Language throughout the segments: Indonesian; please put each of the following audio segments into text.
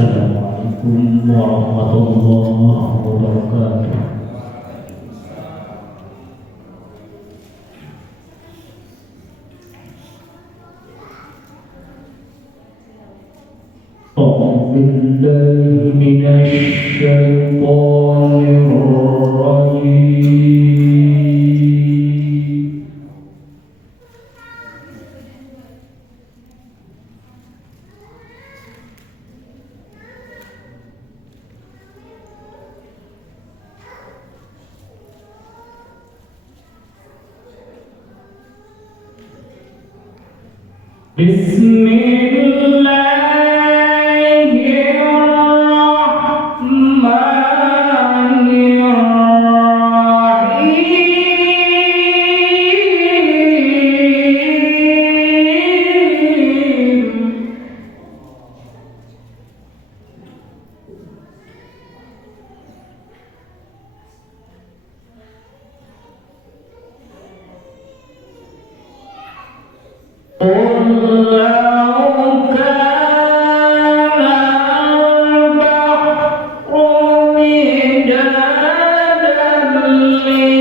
Assalamualaikum warahmatullahi wabarakatuh. أعوذ بالله من الشيطان الرجيم. بسم الله الرحمن الرحيم. قل لو كان البحر مدادا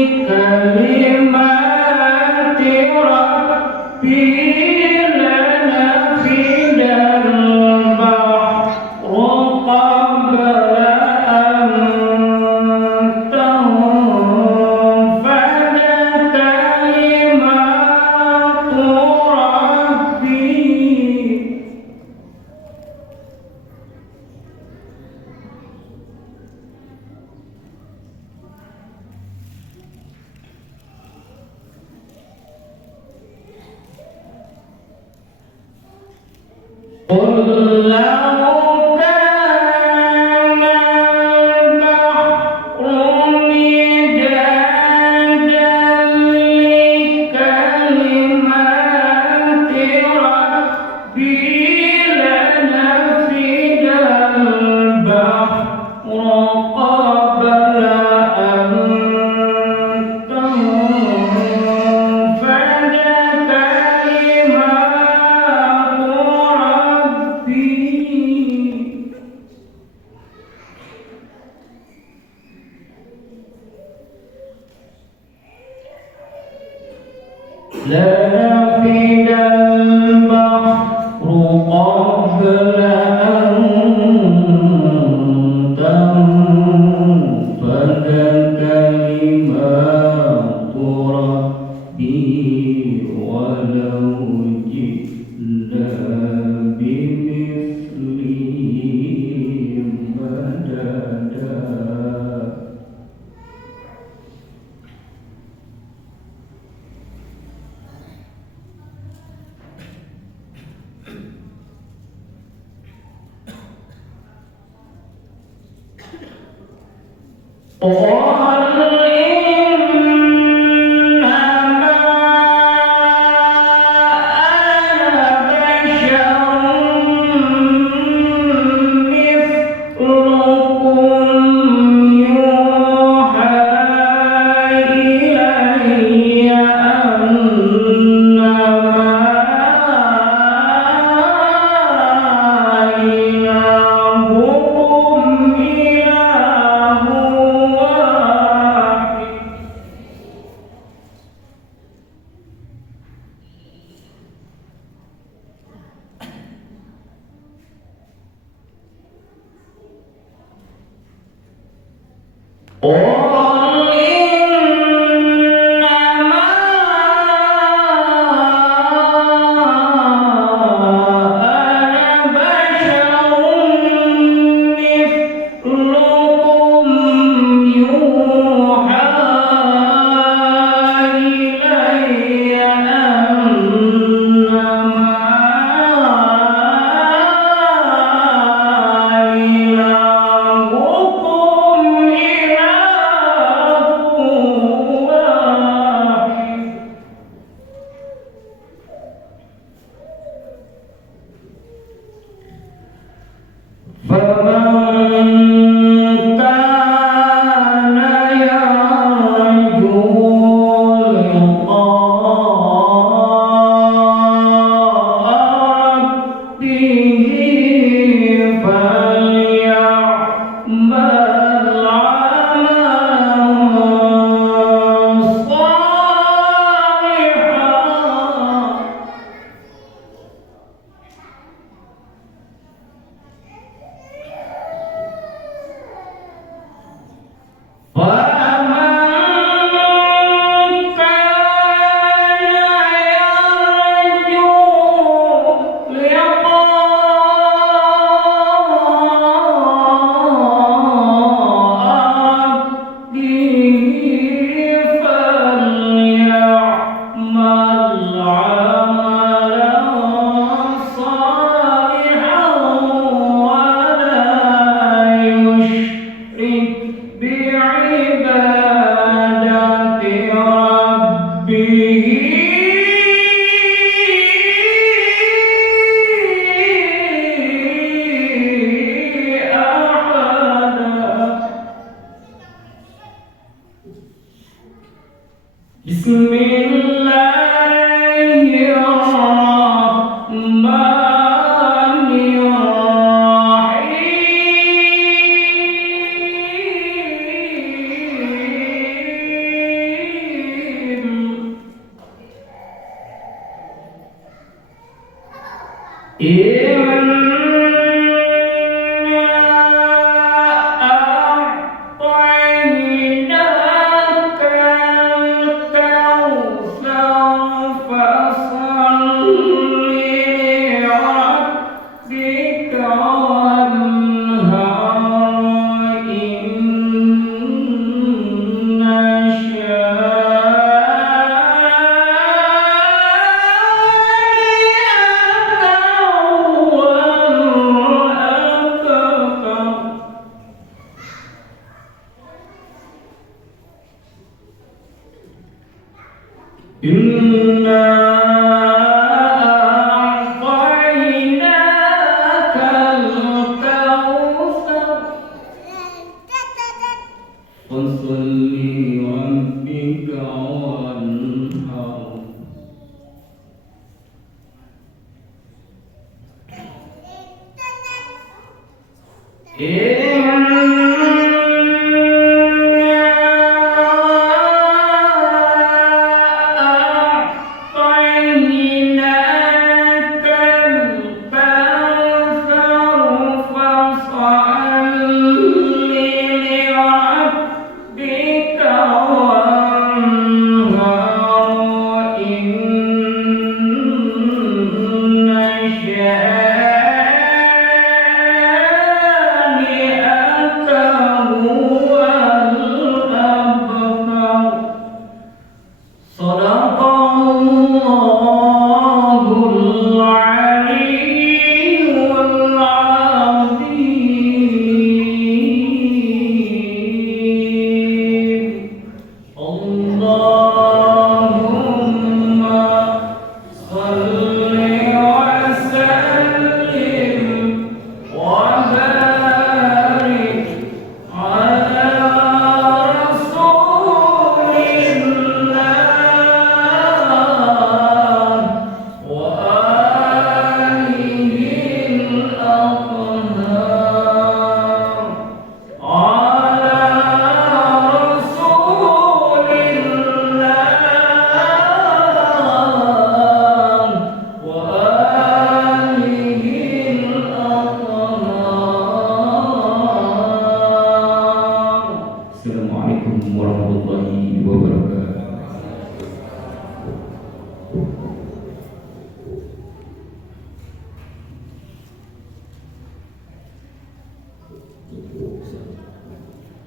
لكلمات ربي لنفد البحر قبل أن تنفد كلمات قل لو كان البحر مدادا لكلمات ربي لنفد البحر قبل أن تنفد كلمات لنفد البحر قبل أن تنفد كلمات ربي ولو جئنا بمثله مددا. قل إنما أنا بشر مثلكم يوحى إلي أنما إلهكم إله واحد. قل إنما أنا بشر مثلكم يوحى إلي أنما إلهكم إله واحد. فمن كان يرجو لقاء ربه فليعمل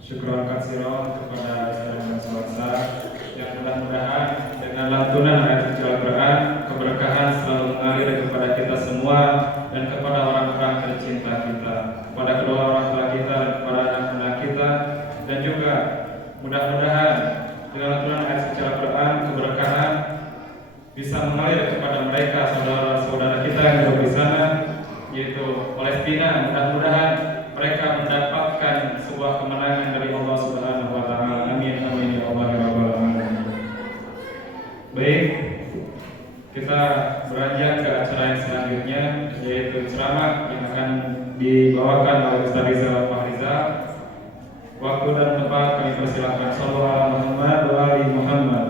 Syukron katsiron kepada saudara semesta yang mudah-mudahan dengan lantunan ayat suci Al-Quran keberkahan selalu mengalir kepada kita semua dan kepada orang-orang tercinta kita, kepada kedua orang tua kita dan kepada anak-anak kita, dan juga mudah-mudahan dengan lantunan ayat suci Al-Quran keberkahan bisa mengalir kepada mereka saudara-saudara kita yang ada di sana, yaitu Palestina. Mudah-mudahan mereka mendapatkan sebuah kemenangan dari Allah Subhanahu wa taala. Amin amin ya Allah ya rabbal alamin. Baik, kita beranjak ke acara yang selanjutnya, yaitu ceramah yang akan dibawakan oleh Ustaz Rizal Fahriza. Waktu dan tempat kami persilakan. Shallallahu alaihi Muhammad wa ali Muhammad.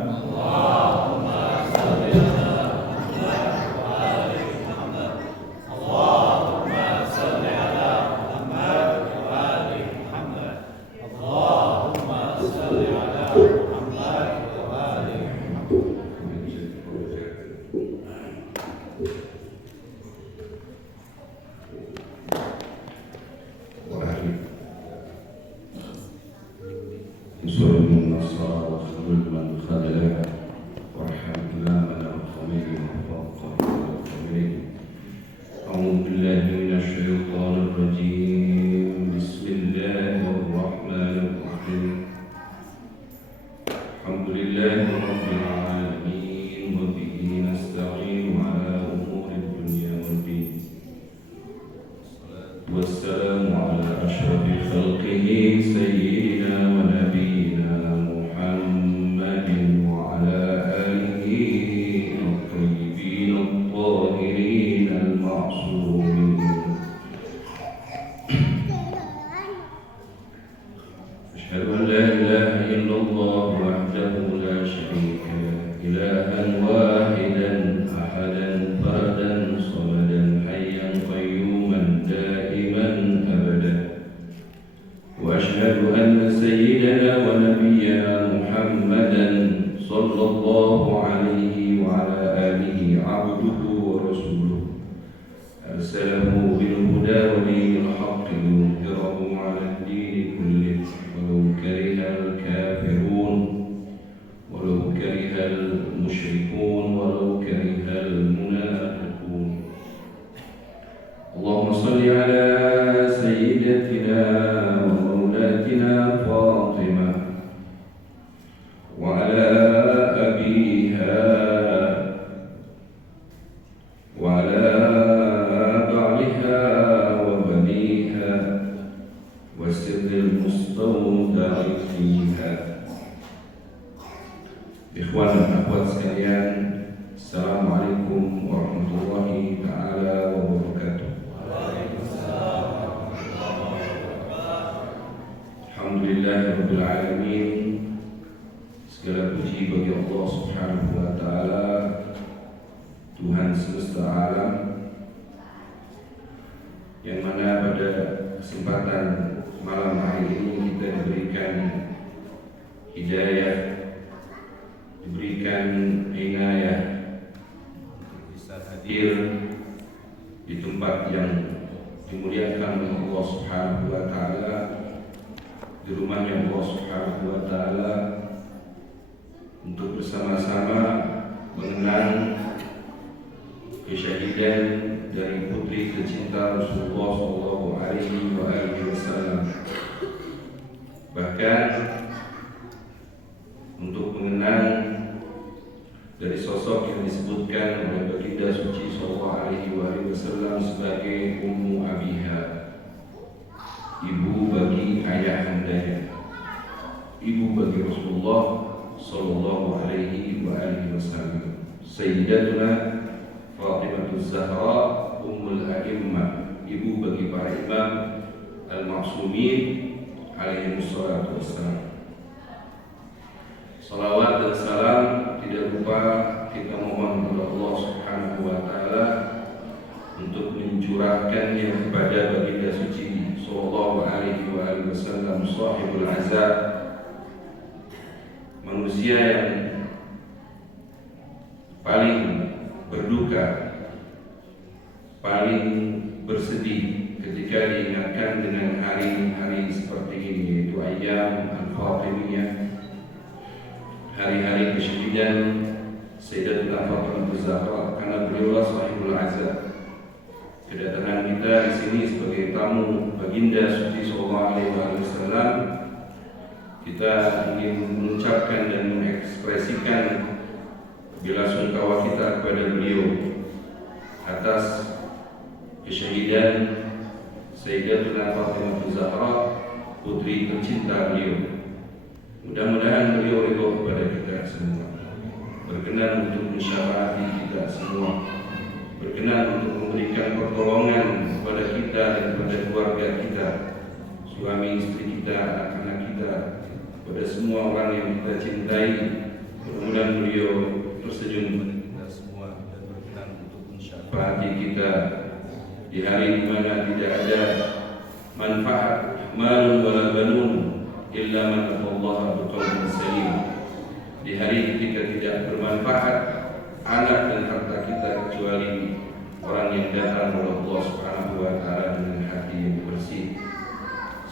إلها واحدا أحدا فردا صمدا حيا أرسله بالهدى ودين الحق ليظهره على الدين كله ولو كره الكافرون ولو كره المشركون ولو كره المنافقون. اللهم صل على سيدتنا ومولاتنا فاطمة وعلى أبيها وعلى بعلها وبنيها والسر المستودع فيها. Ikhwan dan akhwat sekalian, Assalamualaikum warahmatullahi ta'ala wabarakatuh. Alhamdulillahirabbil alamin. Segala puji bagi Allah Subhanahu wa taala, Tuhan semesta alam, yang mana pada kesempatan malam hari ini kita diberikan hidayah, diberikan inayah, bisa hadir di tempat yang dimuliakan oleh Allah Subhanahu wa taala, di rumahnya Allah Subhanahu wa taala, untuk bersama-sama mengenang kesyahidan dari putri tercinta Rasulullah sallallahu alaihi wasallam. Bahkan untuk mengenang dari sosok yang disebutkan oleh baginda suci sallallahu alaihi wasallam sebagai Ummu Abiha, ibu bagi ayahandanya, ibu bagi Rasulullah sallallahu alaihi wasallam, Sayyidatuna Fatimah Zahra Ummul A'immah, ibu bagi para imam al-ma'sumin alaihi wassalatu wassalam. Salawat dan salam tidak lupa kita mohon kepada Allah Subhanahu wa taala untuk mencurahkannya kepada baginda suci sallallahu alaihi wasallam, sahibul azab, manusia yang paling berduka, paling bersedih ketika diingatkan dengan hari-hari seperti ini, yaitu Ayyam Al-Fatimiyah, hari-hari kesyahidan Sayyidatuna Fatimah Zahra, karena beliaulah sahibul azab. Kedatangan kita di sini sebagai tamu baginda suci sallallahu alaihi wasallam, kita ingin mengucapkan dan mengekspresikan belasungkawa kita kepada beliau atas kesyahidan Sayyidatuna Fatimah Zahra, putri tercinta beliau. Mudah-mudahan beliau ridho kepada kita semua, berkenan untuk mensyafaati kita semua, berkenan untuk memberikan pertolongan kepada kita dan kepada keluarga kita, suami istri kita, anak-anak kita, kepada semua orang yang kita cintai. Mudah-mudahan beliau tersenyum kepada kita semua dan berkenan untuk mensyafaati kita di hari di mana tidak ada manfaat malun wala banun illa man atallaha biqalbin salim. Di hari ketika tidak bermanfaat anak dan harta kita kecuali orang yang datang oleh Allah Subhanahu wa taala dengan hati yang bersih.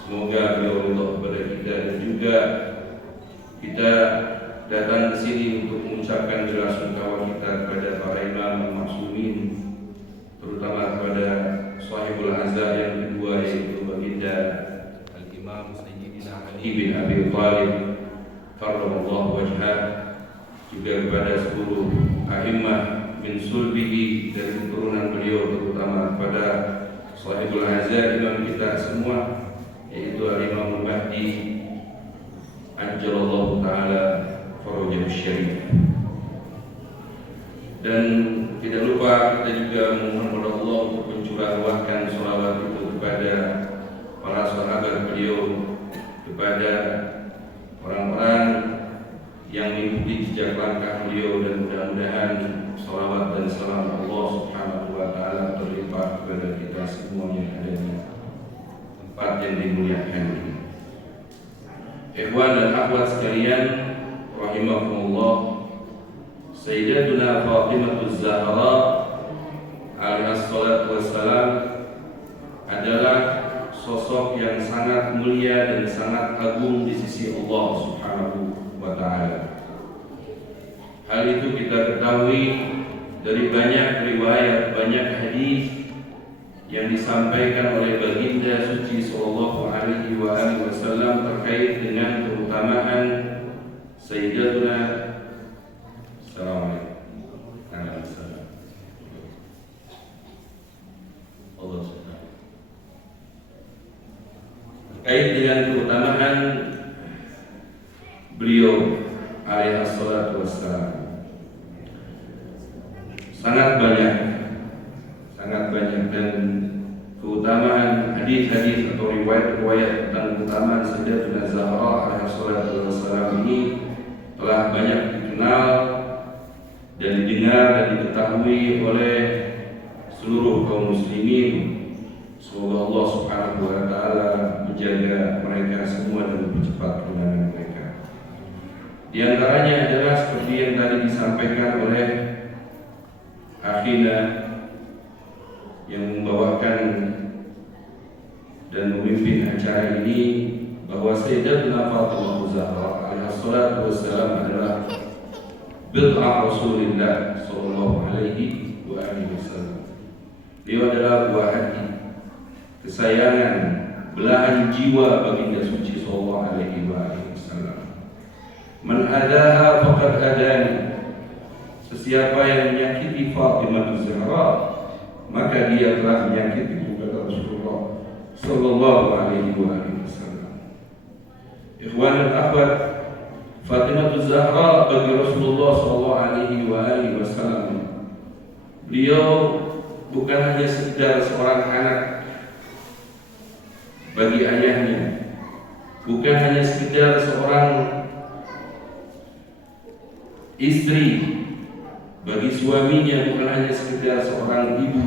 Semoga beliau ridho kepada kita, dan juga kita datang ke sini untuk mengucapkan belasungkawa kita kepada para imam al-ma'sumin, terutama kepada sahibul azab yang kedua, yaitu baginda al-Imam Sayyidina Ali bin Abi Thalib karramallahu wajhah, juga kepada seluruh a'immah min sulbihi, dari keturunan beliau, terutama kepada sahibul azab imam kita semua, yaitu al-Imam Mahdi ajjalallahu ta'ala farajahu syarif. Dan tidak lupa kita juga memohon kepada Allah untuk mencurahkan sholawat itu kepada para sahabat beliau, kepada orang-orang yang mengikuti jejak langkah beliau, dan mudah-mudahan sholawat dan salam Allah Subhanahu wa taala berlimpah kepada kita semua yang ada di tempat yang dimuliakan ini. Ikhwan dan akhwat sekalian rahimakumullah, Sayyidatuna Fatimah Zahra alaiha salatu wassalam yang sangat mulia dan sangat agung di sisi Allah Subhanahu wa Ta'ala. Hal itu kita ketahui dari banyak riwayat, banyak hadis yang disampaikan oleh baginda suci sallallahu alaihi wasallam terkait dengan keutamaan Sayyidatuna terkait dengan keutamaan beliau alaihi salatu wassalam. Sangat banyak dan keutamaan hadis-hadis atau riwayat-riwayat tentang keutamaan Sayyidatuna Zahra alaihi salatu wassalam ini telah banyak dikenal dan didengar dan diketahui oleh seluruh kaum muslimin. Semoga Allah Subhanahu wa Ta'ala menjaga mereka semua dan mempercepat kemenangan mereka. Di antaranya adalah seperti yang tadi disampaikan oleh akhina yang membawakan dan memimpin acara ini, bahwa Sayyidatuna Fatimah Zahra alaihi salatu wassalam adalah bid'ah Rasulullah sallallahu alaihi wasallam. Beliau adalah buah hati, kesayangan, belahan jiwa baginda suci sallallahu alaihi wasallam. Man adaha faqad adani. Sesiapa yang menyakiti Fatimah Zahra, maka dia telah menyakiti kata Rasulullah sallallahu alaihi wasallam. Ikhwan dan akhwat, Fatimah Zahra bagi Rasulullah sallallahu alaihi wasallam, beliau bukan hanya sekedar seorang anak bagi ayahnya, bukan hanya sekedar seorang istri bagi suaminya, bukan hanya sekedar seorang ibu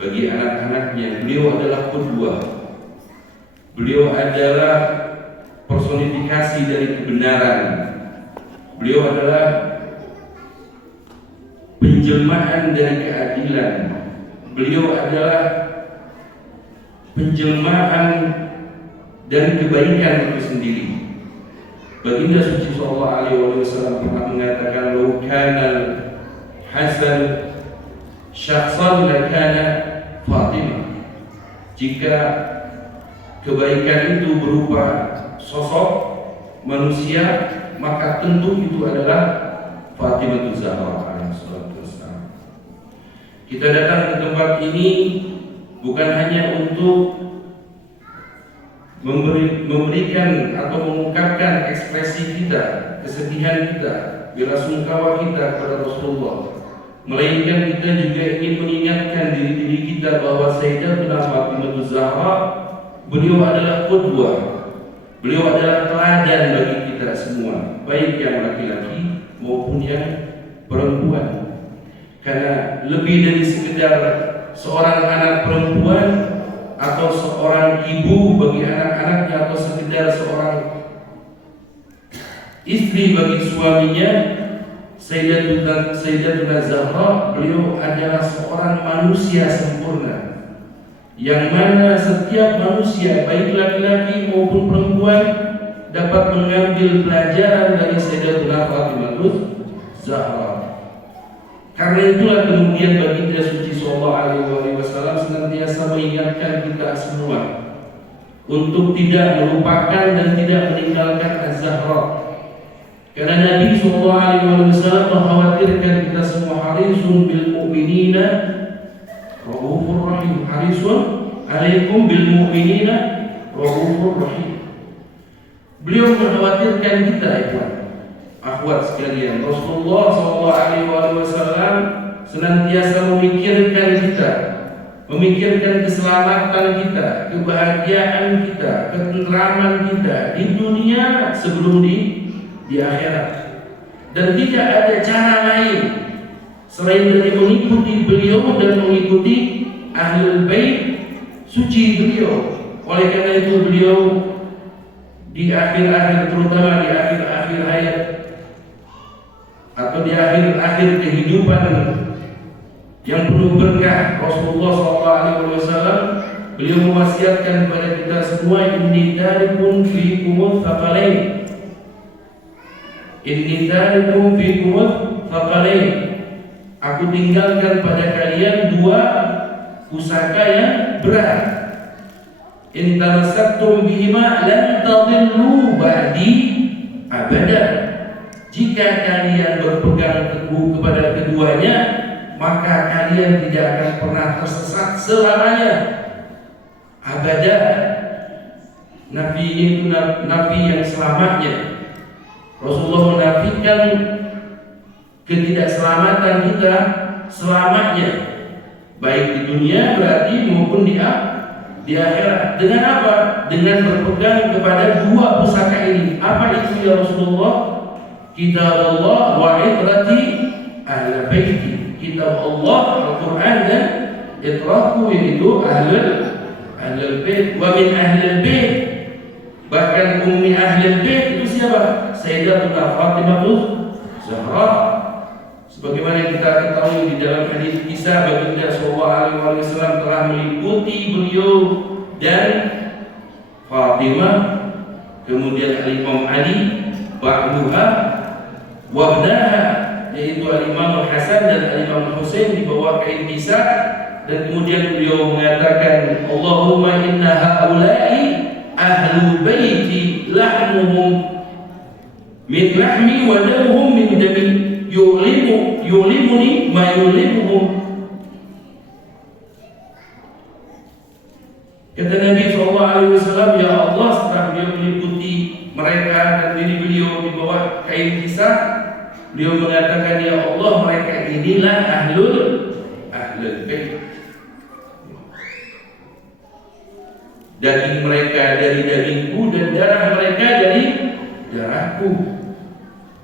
bagi anak-anaknya. Beliau adalah qudwah. Beliau adalah personifikasi dari kebenaran. Beliau adalah penjelmaan dari keadilan. Beliau adalah penjelmaan dari kebaikan itu sendiri. Baginda suci sallallahu alaihi wasallam pernah mengatakan, "Lau kana Hasan syakhsan lakana Fatimah." Jika kebaikan itu berupa sosok manusia, maka tentu itu adalah Fatimah Zahra alaihi wasallam. Kita datang ke tempat ini bukan hanya untuk memberikan atau mengungkapkan ekspresi kita, kesedihan kita, belasungkawa kita kepada Rasulullah, melainkan kita juga ingin mengingatkan diri kita bahwa Sayyidatuna Fatimah Zahra, beliau adalah qudwah, beliau adalah teladan bagi kita semua, baik yang laki-laki maupun yang perempuan. Karena lebih dari sekedar seorang anak perempuan atau seorang ibu bagi anak-anaknya, atau sekedar seorang istri bagi suaminya, Sayyidatuna Zahra, beliau adalah seorang manusia sempurna, yang mana setiap manusia baik laki-laki maupun perempuan dapat mengambil pelajaran dari Sayyidatuna Fatimah Zahra. Karena itulah kemudian baginda suci sallallahu alaihi wasallam senantiasa mengingatkan kita semua untuk tidak melupakan dan tidak meninggalkan Az-Zahra. Karena Nabi sallallahu alaihi wasallam mengkhawatirkan kita semua, harisun bil mu'minina raufur rahim. Harisun alaikum bil mu'minina raufur rahim. Beliau mengkhawatirkan kita, ikhwan, akhwat sekalian. Rasulullah SAW senantiasa memikirkan kita, memikirkan keselamatan kita, kebahagiaan kita, ketentraman kita di dunia sebelum di akhirat. Dan tidak ada cara lain selain dari mengikuti beliau dan mengikuti ahlul bait suci beliau. Oleh karena itu beliau di akhir-akhir, terutama di akhir-akhir hayat atau di akhir-akhir kehidupan yang penuh berkah Rasulullah SAW, beliau mewasiatkan kepada kita semua, inni tarikum fikumul thaqalain. Inni tarikum fikumul thaqalain. Aku tinggalkan pada kalian dua pusaka yang berat. In tamassaktum bihima lan tadillu ba'di abada. Jika kalian berpegang teguh kepada keduanya, maka kalian tidak akan pernah tersesat selamanya. Abada. Nabi itu nabi yang selamanya. Rasulullah menafikan ketidakselamatan kita selamanya, baik di dunia berarti maupun di akhirat. Dengan apa? Dengan berpegang kepada dua pusaka ini. Apa itu ya Rasulullah? Kitab Allah wa itrati ahli baiti. Kitab Allah, Al-Quran, dan itrahku, yaitu ahlul bait. Wa min ahlul bait, bahkan ummi ahlul bait itu siapa? Sayyidatuna Fatimah Zahra. Sebagaimana kita ketahui di dalam hadis kisah, baginda sallallahu alaihi wasallam telah meliputi beliau dan Fatimah, kemudian Imam Ali, ba'duha wabnaha, yaitu Imam Hasan dan Imam Husain di bawah kain kisah. Dan kemudian beliau mengatakan, Allahumma inna haula'i ahlu baiti lahmuhum min lahmi wa damuhum min dami yu'limuni ma yu'limuhum. Kata Nabi SAW, ya Allah, setelah beliau meliputi mereka dan diri beliau di bawah kain kisah, beliau mengatakan, ya Allah, mereka inilah ahlul bait. Daging mereka dari dagingku dan darah mereka dari darahku.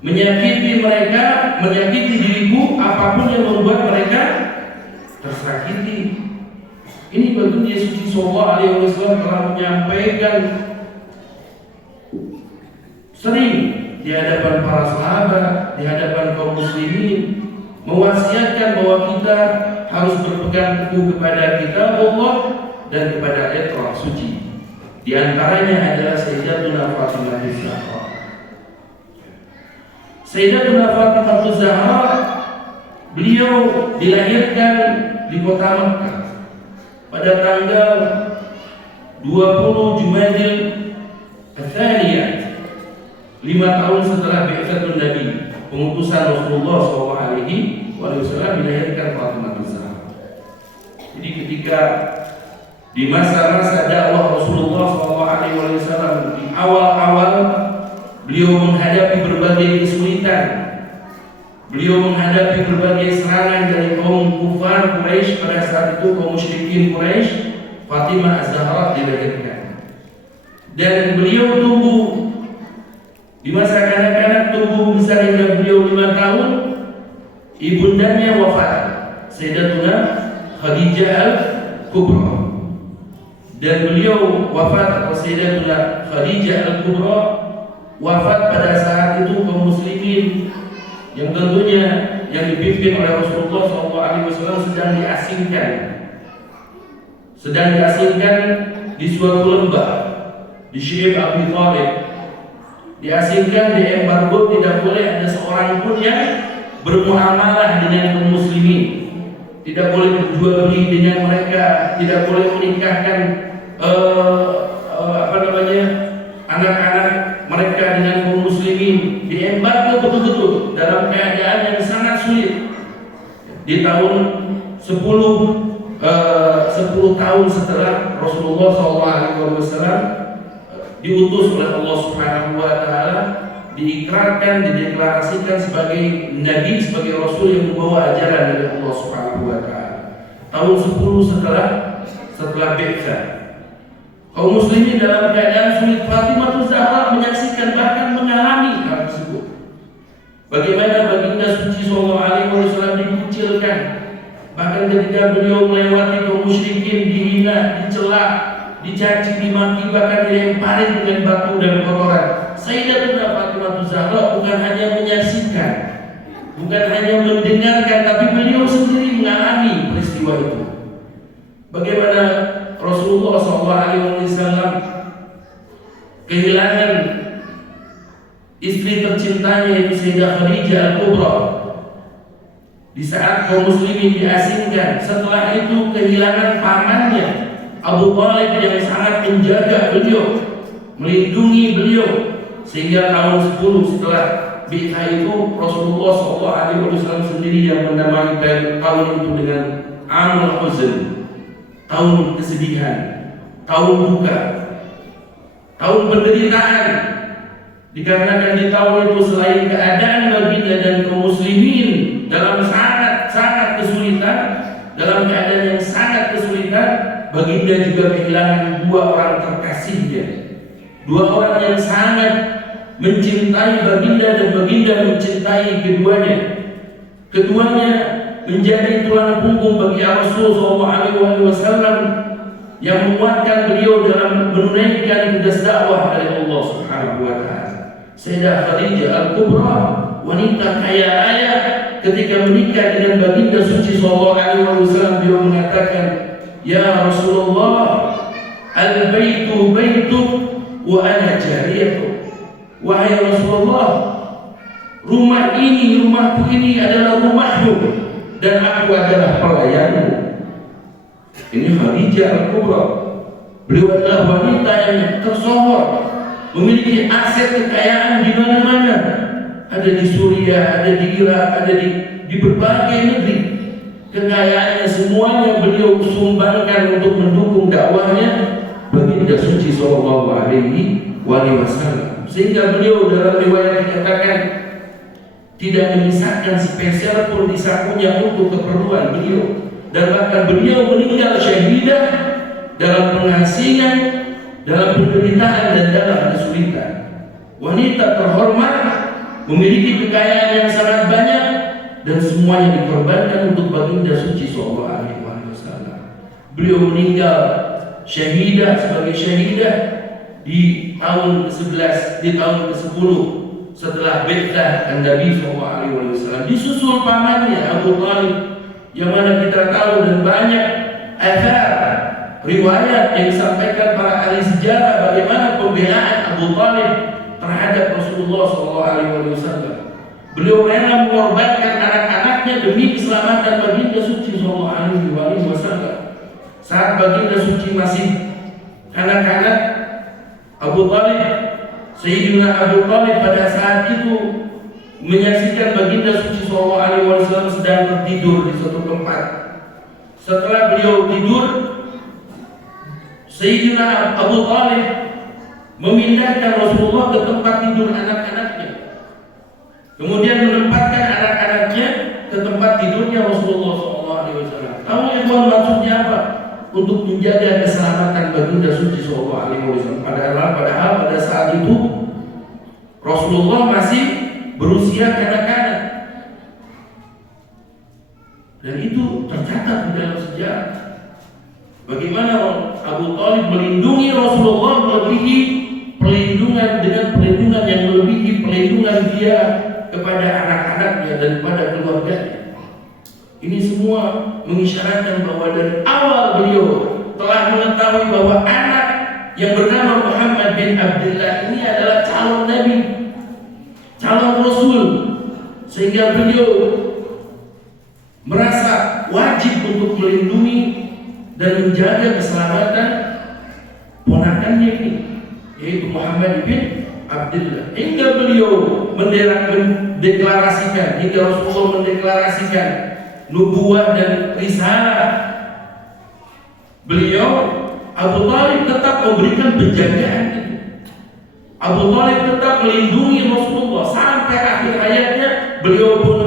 Menyakiti mereka, menyakiti diriku, apapun yang membuat mereka tersakiti. Ini baginda suci sallallahu alaihi wasallam telah menyampaikan sering di hadapan para sahabat, di hadapan kaum muslimin, mewasiatkan bahwa kita harus berpegang teguh kepada kitab Allah dan kepada etrah suci. Di antaranya adalah Sayyidatuna Fatimah Zahra. Sayyidatuna Fatimah Zahra, beliau dilahirkan di kota Makkah pada tanggal 20 Jumadil Ats-Tsaniyah, 5 tahun setelah bi'tsatun Nabi, pengutusan Rasulullah SAW, dilahirkan Fatimah Zahra. Jadi ketika di masa-masa dakwah Rasulullah SAW, di awal-awal beliau menghadapi berbagai kesulitan, beliau menghadapi berbagai serangan dari kaum kufar Quraisy. Pada saat itu kaum musyrikin Quraisy, Fatimah Az-Zahra dilahirkan. Dan beliau tumbuh di masa kanak-kanak, tumbuh besar hingga beliau 5 tahun. Ibundanya wafat, Sayyidatuna Khadijah Al-Kubra. Dan beliau wafat, atau Sayyidatuna Khadijah Al-Kubra wafat pada saat itu kaum muslimin yang tentunya yang dipimpin oleh Rasulullah SAW sedang diasingkan di suatu lembah di Syekh Abi Thalib. Diasingkan, diembargo, tidak boleh ada seorang pun yang bermuamalah dengan kaum muslimin, tidak boleh berjual beli dengan mereka, tidak boleh menikahkan anak-anak mereka dengan kaum muslimin. Diembargo betul-betul dalam keadaan yang sangat sulit. Di tahun 10 tahun setelah Rasulullah SAW diutus oleh Allah Subhanahu wa Ta'ala, diikrarkan, dideklarasikan sebagai nabi, sebagai rasul yang membawa ajaran dari Allah Subhanahu wa Ta'ala. Tahun 10 setelah bi'tsah, kaum muslimin dalam keadaan sulit. Fatimah Zahra menyaksikan, bahkan mengalami hal tersebut. Bagaimana baginda suci sallallahu alaihi wasallam dikucilkan, bahkan ketika beliau melewati kaum musyrikin, dihina, dicela, dicaci, dimaki, bahkan dilemparin dengan batu dan kotoran. Sayyidatuna Fatimah Zahra bukan hanya menyaksikan, bukan hanya mendengarkan, tapi beliau sendiri mengalami peristiwa itu. Bagaimana Rasulullah Rasulullah SAW kehilangan istri tercintanya yaitu Sayyidah Khadijah Al-Kubra di saat kaum muslimin diasingkan. Setelah itu kehilangan pamannya Abu Thalib yang sangat menjaga beliau, melindungi beliau, sehingga tahun 10 setelah Bi'ah itu Rasulullah SAW sendiri yang menamai tahun itu dengan Amul Huzn, tahun kesedihan, tahun duka, tahun penderitaan. Dikarenakan di tahun itu selain keadaan baginda dan kaum muslimin dalam sangat kesulitan, dalam keadaan yang sangat kesulitan, baginda juga kehilangan dua orang terkasihnya, dua orang yang sangat mencintai baginda dan baginda mencintai keduanya. Keduanya menjadi tulang punggung bagi Rasulullah SAW yang menguatkan beliau dalam menunaikan tugas dakwah dari Allah Subhanahu wa taala. Sayyidah Khadijah Al-Kubra, wanita kaya raya, ketika menikah dengan baginda suci sallallahu alaihi wasallam, beliau mengatakan, "Ya Rasulullah, al-baitu baituk wa ana jariyatuh." Wahai Rasulullah, rumahku ini adalah rumahmu dan aku adalah pelayanmu. Ini Khadijah Al-Kubra. Beliau adalah wanita yang tersohor, memiliki aset kekayaan di mana-mana. Ada di Suriah, ada di Irak, ada di berbagai negeri. Kekayaannya semuanya beliau sumbangkan untuk mendukung dakwahnya baginda suci sallallahu alaihi wasallam. Sehingga beliau dalam riwayat dikatakan tidak menyisakan spesial pun di sakunya untuk keperluan beliau, dan bahkan beliau meninggal syahidah dalam pengasingan, dalam penderitaan dan dalam kesulitan. Wanita terhormat, memiliki kekayaan yang sangat banyak, dan semuanya dikorbankan untuk baginda suci sallallahu alaihi wasallam. Beliau meninggal syahidah sebagai syahidah di tahun ke-11, di tahun ke-10 setelah Bi'ah Nabi SAW. Disusul pamannya Abu Thalib, yang mana kita tahu dan banyak athar riwayat yang disampaikan para ahli sejarah bagaimana pembelaan Abu Thalib terhadap Rasulullah SAW. Beliau rela mengorbankan anak-anaknya demi keselamatan baginda suci SAW. Saat baginda suci masih kanak-kanak, Abu Thalib, Sayyidina Abu Thalib pada saat itu menyaksikan baginda suci SAW sedang tertidur di suatu tempat. Setelah beliau tidur, Sayyidina Abu Thalib memindahkan Rasulullah ke tempat tidur anak-anaknya, kemudian menempatkan anak-anaknya ke tempat tidurnya Rasulullah SAW. Tahu ikhwan maksudnya apa? Untuk menjaga keselamatan baginda suci sallallahu alaihi wasallam. Padahal pada saat itu Rasulullah masih berusia kanak-kanak, dan itu tercatat di dalam sejarah. Bagaimana Abu Thalib melindungi Rasulullah melebihi perlindungan dengan perlindungan yang melebihi perlindungan dia kepada anak-anaknya dan kepada keluarganya. Ini semua mengisyaratkan bahwa dari awal beliau telah mengetahui bahwa anak yang bernama Muhammad bin Abdullah ini adalah calon Nabi, calon Rasul, sehingga beliau merasa wajib untuk melindungi dan menjaga keselamatan ponakannya ini, yaitu Muhammad bin Abdullah. Hingga beliau mendeklarasikan, hingga Rasulullah mendeklarasikan nubuwah dan risalah beliau, Abu Thalib tetap memberikan penjagaan itu. Abu Thalib tetap melindungi Rasulullah sampai akhir hayatnya. Beliau pun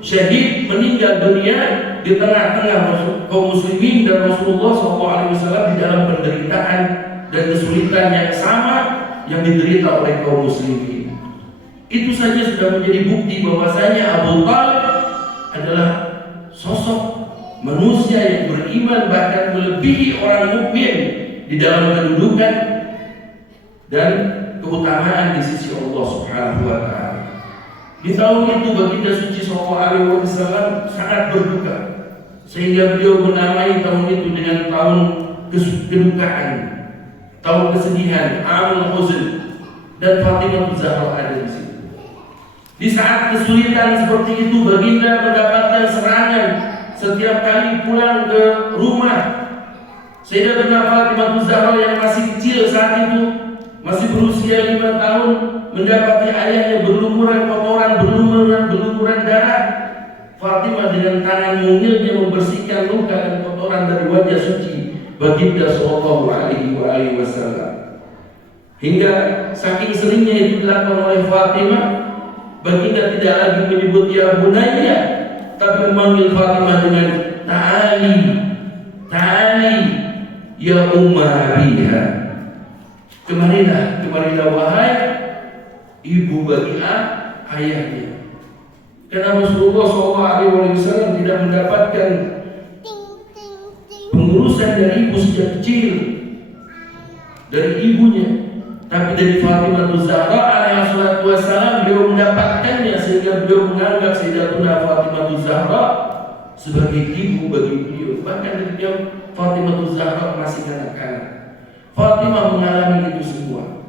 syahid, meninggal dunia di tengah-tengah kaum muslimin dan Rasulullah SAW di dalam penderitaan dan kesulitan yang sama yang diderita oleh kaum muslimin. Itu saja sudah menjadi bukti bahwasanya Abu Thalib adalah sosok manusia yang beriman, bahkan melebihi orang mukmin di dalam kedudukan dan keutamaan di sisi Allah Subhanahu wa taala. Di tahun itu baginda suci sallallahu alaihi wasallam sangat berduka, sehingga beliau menamai tahun itu dengan tahun kedukaan, tahun kesedihan, amul huzn, dan Fatimah Zahra ada di situ. Di saat kesulitan seperti itu, baginda mendapatkan serangan setiap kali pulang ke rumah. Sayyidatuna Fatimah Zahra yang masih kecil saat itu, masih berusia 5 tahun, mendapati ayahnya berlumuran kotoran, berlumuran darah. Fatimah dengan tangan mungilnya membersihkan luka dan kotoran dari wajah suci baginda sallallahu alaihi wasallam. Hingga saking seringnya itu dilakukan oleh Fatimah, baginda tidak lagi menyebut ya bunayya, tapi memanggil Fatimah dengan ta'ali ya umma biha. Kemarilah wahai ibu bagi ayahnya. Karena Rasulullah SAW tidak mendapatkan pengurusan dari ibu sejak kecil, dari ibunya, tapi dari Fatimah Zahra alaihi wassalam beliau mendapatkannya, sehingga beliau menganggap Sayyidatuna Fatimah Zahra sebagai ibu bagi beliau. Bahkan ketika Fatimah Zahra masih kanak-kanak, Fatimah mengalami itu semua.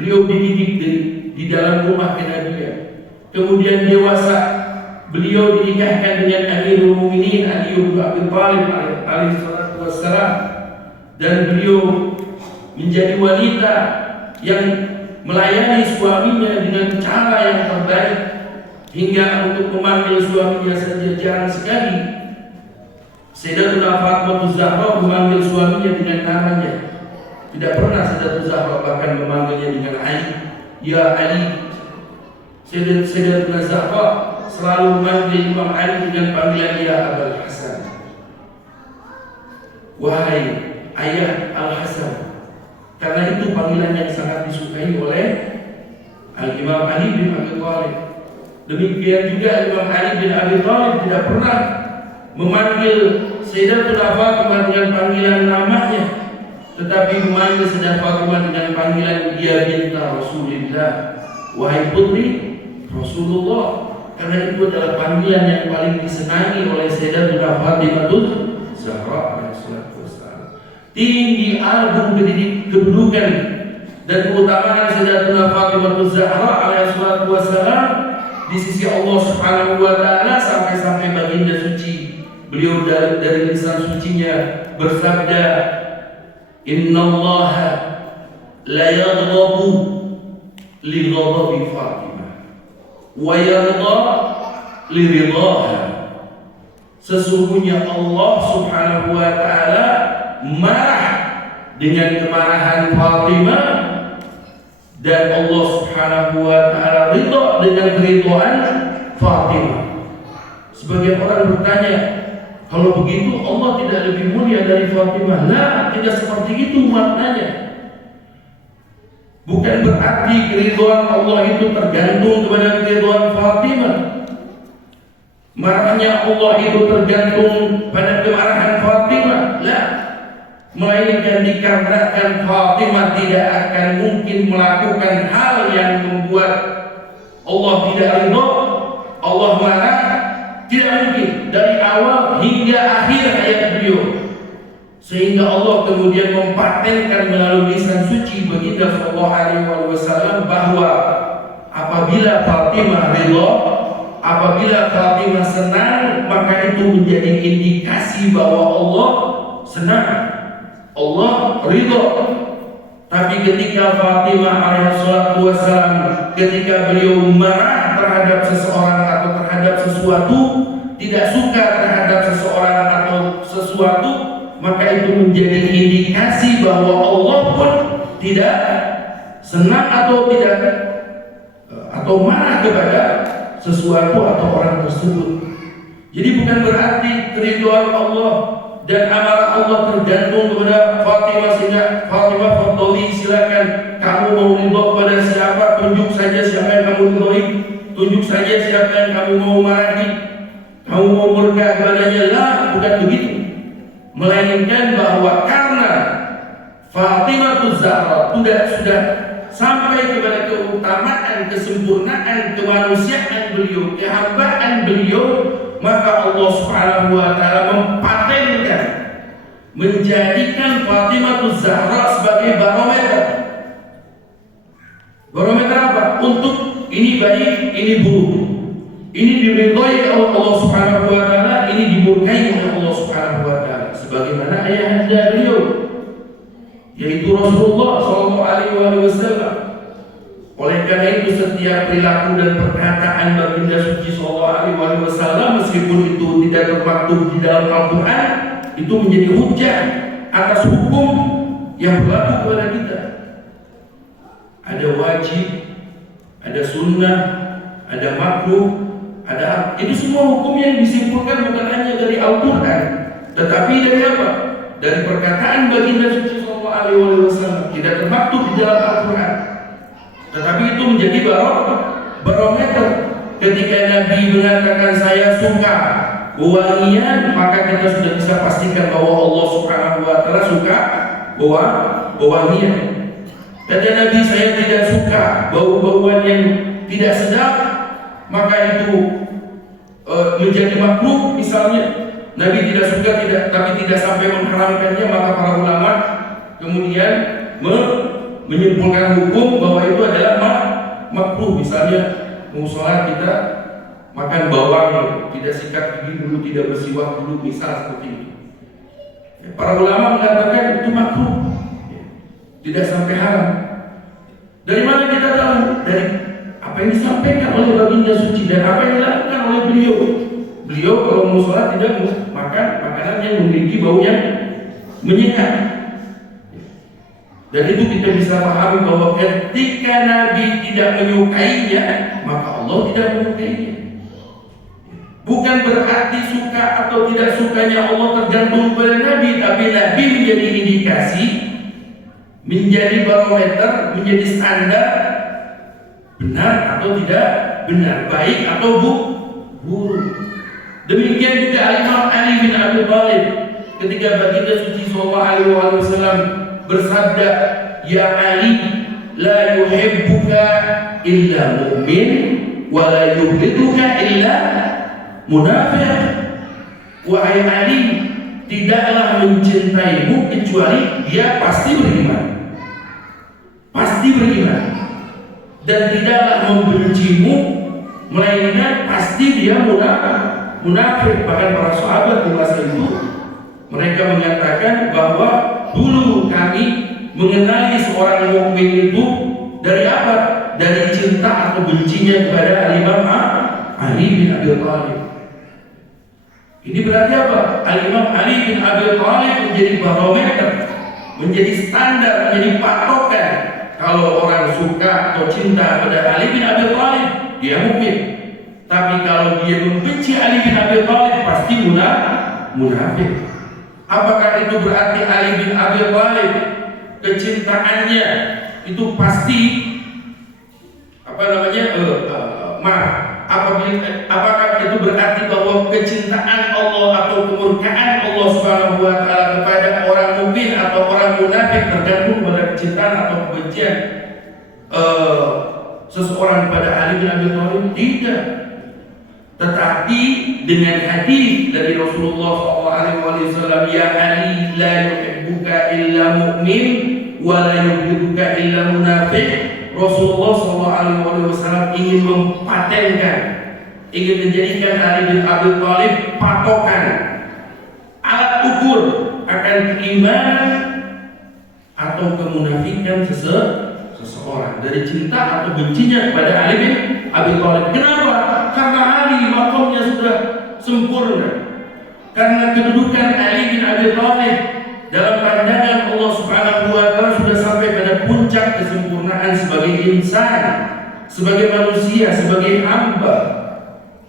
Beliau dididik di dalam rumah kenabian. Kemudian dewasa, beliau dinikahkan dengan Amirul Mukminin Ali bin Abi Thalib alaihi wassalam, dan beliau menjadi wanita yang melayani suaminya dengan cara yang terbaik, hingga untuk memanggil suaminya saja jarang sekali. Sayyidatuna Fatimah Zahra memanggil suaminya dengan namanya. Tidak pernah Sayyidatuna Zahra bahkan memanggilnya dengan Ali, ya Ali. Sayyidatuna Zahra selalu memanggil Imam Ali dengan panggilan ya Abul Hasan, wahai ayah Al-Hasan. Karena itu panggilan yang sangat disukai oleh Imam Ali bin Abi Thalib. Demikian juga Imam Ali bin Abi Thalib tidak pernah memanggil Sayyidatuna Fatimah dengan panggilan namanya, tetapi memanggil Sayyidatuna Fatimah dengan panggilan ya binta Rasulillah, wahai putri Rasulullah. Karena itu adalah panggilan yang paling disenangi oleh Sayyidatuna Fatimah Zahra alaihi wassalam. Tinggi agung kedudukan dan keutamaan Sayyidatuna Fatimah Zahra alaihi wassalam di sisi Allah Subhanahu wa taala, sampai-sampai baginda suci beliau dari lisan sucinya bersabda, innallaha la yaghdabu li ghadabi Fatimah wa yarda li ridaha. Sesungguhnya Allah Subhanahu wa taala marah dengan kemarahan Fatimah, dan Allah Subhanahu wa taala ridha dengan keridhaan Fatimah. Sebagian orang bertanya, kalau begitu Allah tidak lebih mulia dari Fatimah? Nah, tidak seperti itu maknanya. Bukan berarti keridhaan Allah itu tergantung kepada keridhaan Fatimah. Marahnya Allah itu tergantung pada kemarahan Fatimah. Lah, melainkan dikarenakan Fatimah tidak akan mungkin melakukan hal yang membuat Allah tidak ridha, Allah marah. Tidak mungkin dari awal hingga akhir hayat beliau. Sehingga Allah kemudian mempatenkan melalui lisan suci baginda sallallahu alaihi wasallam bahwa apabila Fatimah ridha, apabila Fatimah senang, maka itu menjadi indikasi bahwa Allah senang, Allah ridha. Tapi ketika Fatimah alaihi wasallam, ketika beliau marah terhadap seseorang atau terhadap sesuatu, tidak suka terhadap seseorang atau sesuatu, maka itu menjadi indikasi bahwa Allah pun tidak senang atau tidak atau marah kepada sesuatu atau orang tersebut. Jadi bukan berarti keridhaan Allah dan amarah Allah tergantung kepada Fatimah, sehingga Fatimah fadli, silakan kamu mau ridha kepada siapa, tunjuk saja siapa yang kamu ridhoi, tunjuk saja siapa yang kamu mau marahi, kamu mau murka kepadanya. Lah, bukan begitu. Melainkan bahwa karena Fatimah Zahra sudah sampai kepada keutamaan, kesempurnaan, kemanusiaan beliau, kehambaan beliau, maka Allah Subhanahu wa taala mempatenkan menjadikan Fatimah Zahra sebagai barometer. Barometer apa? Untuk ini baik, ini buruk. Ini diridhoi oleh Allah Subhanahu wa taala, ini dimurkai oleh Allah Subhanahu wa taala. Sebagaimana ayahanda beliau, yaitu Rasulullah sallallahu alaihi wasallam. Oleh karena itu setiap perilaku dan perkataan baginda suci sallallahu alaihi wasallam, meskipun itu tidak termaktub di dalam Al-Qur'an, itu menjadi hujjah atas hukum yang berlaku kepada kita. Ada wajib, ada sunnah, ada makruh, ada, itu semua hukum yang disimpulkan bukan hanya dari Al-Quran, tetapi dari apa? Dari perkataan baginda suci sallallahu alaihi wasallam, tidak termaktub di dalam Al-Quran, tetapi itu menjadi barometer. Ketika Nabi mengatakan saya suka wewangian, maka kita sudah bisa pastikan bahwa Allah Subhanahu wa taala suka wewangian. Kata Nabi saya tidak suka bau-bauan yang tidak sedap, maka itu menjadi makruh misalnya. Nabi tidak suka, tapi tidak sampai mengharamkannya, maka para ulama kemudian menyimpulkan hukum bahwa itu adalah makruh. Misalnya mau sholat kita makan bawang, tidak sikat gigi dulu, tidak bersiwak dulu, misal seperti itu. Para ulama mengatakan itu makruh, tidak sampai haram. Dari mana kita tahu? Dari apa yang disampaikan oleh baginda suci dan apa yang dilakukan oleh beliau. Beliau kalau mau sholat tidak makan makanan yang memiliki bau yang menyengat. Dan itu kita bisa pahami bahwa ketika Nabi tidak menyukainya, maka Allah tidak menyukainya. Bukan berarti suka atau tidak sukanya Allah tergantung pada Nabi, tapi Nabi menjadi indikasi, menjadi barometer, menjadi standar benar atau tidak benar, baik atau buruk. Demikian juga Imam Ali bin Abi Thalib ketika baginda suci sallallahu alaihi wasallam bersabda, ya Ali, la yuhibbuka illa mu'min wa la yubghiduka illa munafiq. Wahai Ali, tidaklah mencintaimu kecuali dia pasti beriman, dan tidaklah membencimu melainkan pasti dia munafik. Bahkan para sahabat di masa itu mereka mengatakan bahwa dulu kami mengenali seorang mukmin itu dari apa? Dari cinta atau bencinya kepada Imam Ali bin Abi Thalib. Ini berarti apa? Imam Ali bin Abi Thalib menjadi barometer, menjadi standar, menjadi patokan. Kalau orang suka atau cinta pada Ali bin Abi Thalib, dia mukmin. Tapi kalau dia membenci Ali bin Abi Thalib, pasti munafik. Apakah itu berarti Ali bin Abi Thalib kecintaannya itu pasti apakah itu berarti bahwa kecintaan Allah atau kemurkaan Allah Subhanahu wa taala kepada orang mukmin atau orang munafik tergantung pada kecintaan atau kebencian seseorang kepada Ali bin Abi Thalib? Tidak. Tetapi dengan hadis dari Rasulullah SAW, ya Ali, la yuhibbuka illa mu'min wa la yuhibbuka illa munafiq. Rasulullah SAW ingin mempatenkan, ingin menjadikan Ali bin Abi Thalib patokan, alat ukur akan keimanan atau kemunafikan seseorang, dari cinta atau bencinya kepada Ali bin Abi Thalib. Kenapa? Karena Ali makomnya sudah sempurna. Karena kedudukan Ali bin Abi Thalib dalam pandangan Allah Subhanahu wa taala sudah sampai pada puncak kesempurnaan sebagai insan, sebagai manusia, sebagai hamba.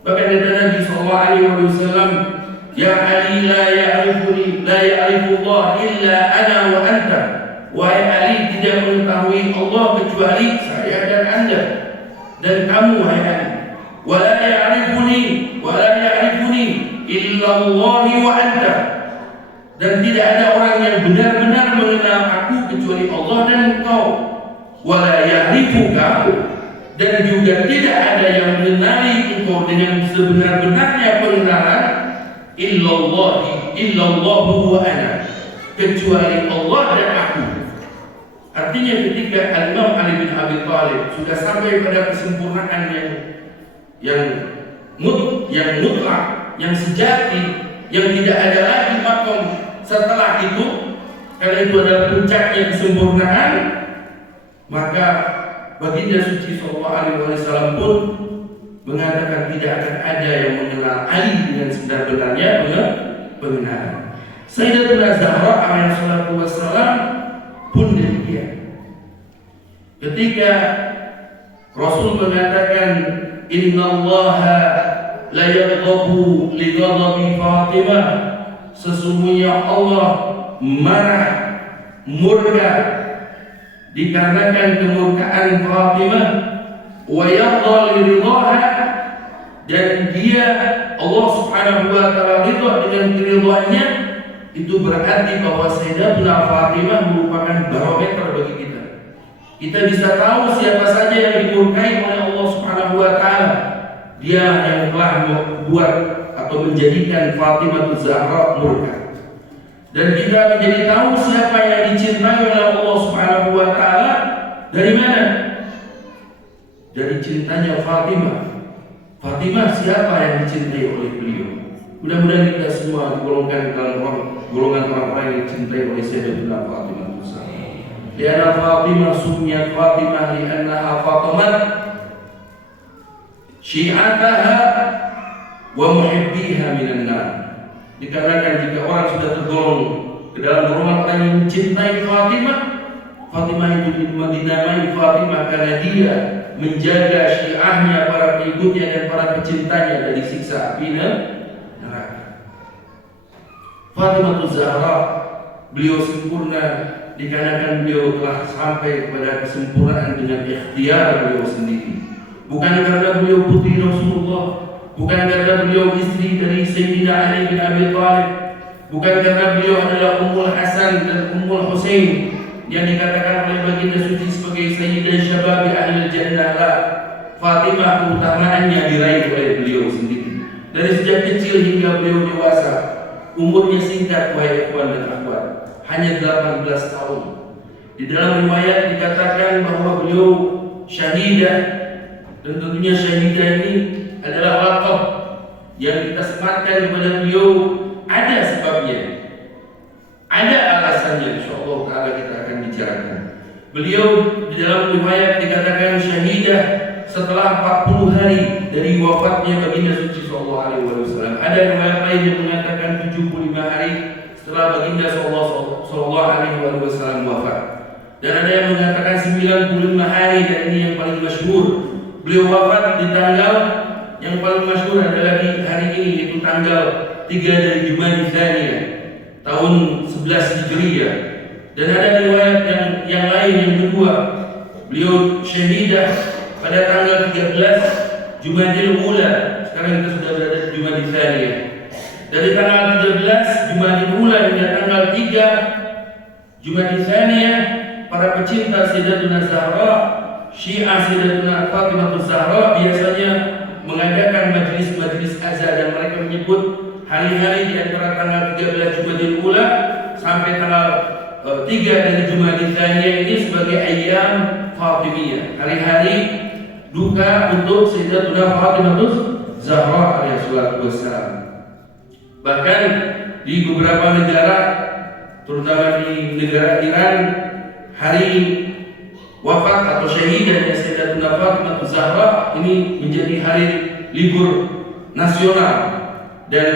Bahkan kata Nabi sallallahu alaihi wasallam, ya Ali, la ya'rifuni, la ya'rifullah illa ana wa anta. Wahai Ali, tidak mengetahui Allah kecuali saya dan Anda dan kamu, wahai Ali. Wala ya'rifuni illa Allah wa anta. Dan tidak ada orang yang benar-benar mengenal aku kecuali Allah dan engkau. Wala ya'rifuka, dan juga tidak ada yang mengenali engkau dengan sebenar-benarnya pengenalan illallahu wa ana, kecuali Allah dan aku. Artinya ketika Imam Ali bin Abi Thalib sudah sampai pada kesempurnaan yang mutlak, yang sejati, yang tidak ada lagi makom setelah itu, karena itu adalah puncaknya kesempurnaan, maka baginda suci sallallahu alaihi wasallam pun mengatakan tidak akan ada yang mengenal Ali dengan sebenar-benarnya pengenalan. Sayyidatuna Zahra alaihi salatu wassalam pun demikian. Ketika Rasul mengatakan innallaha la yaghdabu li ghadabi Fatimah, sesungguhnya Allah marah, murka dikarenakan kemurkaan Fatimah, wa yadha li ridhaha, dan dia Allah Subhanahu wa taala ridha dengan keridhaannya. Itu berarti bahwa Sayyidatuna Fatimah merupakan barometer bagi kita. Kita bisa tahu siapa saja yang dimurkai oleh Allah Subhanahu wa taala. Dia yang telah membuat atau menjadikan Fatimah Zahra murka. Dan kita menjadi tahu siapa yang dicintai oleh Allah Subhanahu wa taala dari mana? Dari cintanya Fatimah. Fatimah siapa yang dicintai oleh beliau? Mudah-mudahan kita semua digolongkan dalam golongan orang-orang yang dicintai oleh Sayyidatuna Fatimah. Lianna Fatimah sumiyat Fatimah li'annaha Fatimah syi'ataha wa muhibbiha minan nar. Dikarenakan jika orang sudah tergolong ke dalam golongan orang yang mencintai Fatimah, Fatimah itu dinamai Fatimah karena dia menjaga syiahnya, para pengikutnya dan para pecintanya dari siksa api neraka. Fatimah Zahra, beliau sempurna dikarenakan beliau telah sampai kepada kesempurnaan dengan ikhtiar beliau sendiri. Bukan karena beliau putri Rasulullah, bukan karena beliau istri dari Sayyidina Ali bin Abi Thalib, bukan karena beliau adalah Ummul Hasan dan Ummul Husain yang dikatakan oleh baginda suci sebagai Sayyidah Syababi Ahlul Jannah. Fatimah keutamaannya diraih oleh beliau sendiri. Dari sejak kecil hingga beliau dewasa, umurnya singkat wahai ikhwan dan akhwat, hanya 18 tahun. Di dalam riwayat dikatakan bahwa beliau syahidah, dan tentunya syahidah ini adalah laqab yang kita sematkan kepada beliau. Ada sebabnya, ada alasannya, insyaallah taala kita akan bicarakan. Beliau di dalam riwayat dikatakan syahidah setelah 40 hari dari wafatnya baginda suci sallallahu alaihi wasallam. Ada riwayat lain yang mengatakan 75 hari setelah baginda sallallahu alaihi wasallam wafat. Dan ada yang mengatakan 95 hari, dan ini yang paling masyhur. Beliau wafat di tanggal yang paling masyhur adalah di hari ini, yaitu tanggal 3 dari Jumadil Tsaniyah tahun 11 Hijriah. Dan ada riwayat yang lain yang kedua, beliau syahidah pada tanggal 13 Jumadil Ula. Sekarang kita sudah berada di Jumadil Tsaniyah. Dari tanggal 13 Jumadil Ula hingga tanggal 3 Jumadil Tsaniyah, para pecinta Sayyidatuna Zahra, Syiah Sayyidatuna Fatimah Zahra biasanya mengadakan majlis-majlis azan, dan mereka menyebut hari-hari di antara tanggal 13 Jumadil Ula sampai tanggal 3 dari Jumadil Tsaniyah ini sebagai ayyam Fatimiyah, hari-hari duka untuk Sayyidatuna Fatimah Zahra alaihi salatu wassalam. Bahkan di beberapa negara, terutama di negara Iran, hari wafat atau syahidahnya Sayyidatuna Fatimah Zahra ini menjadi hari libur nasional, dan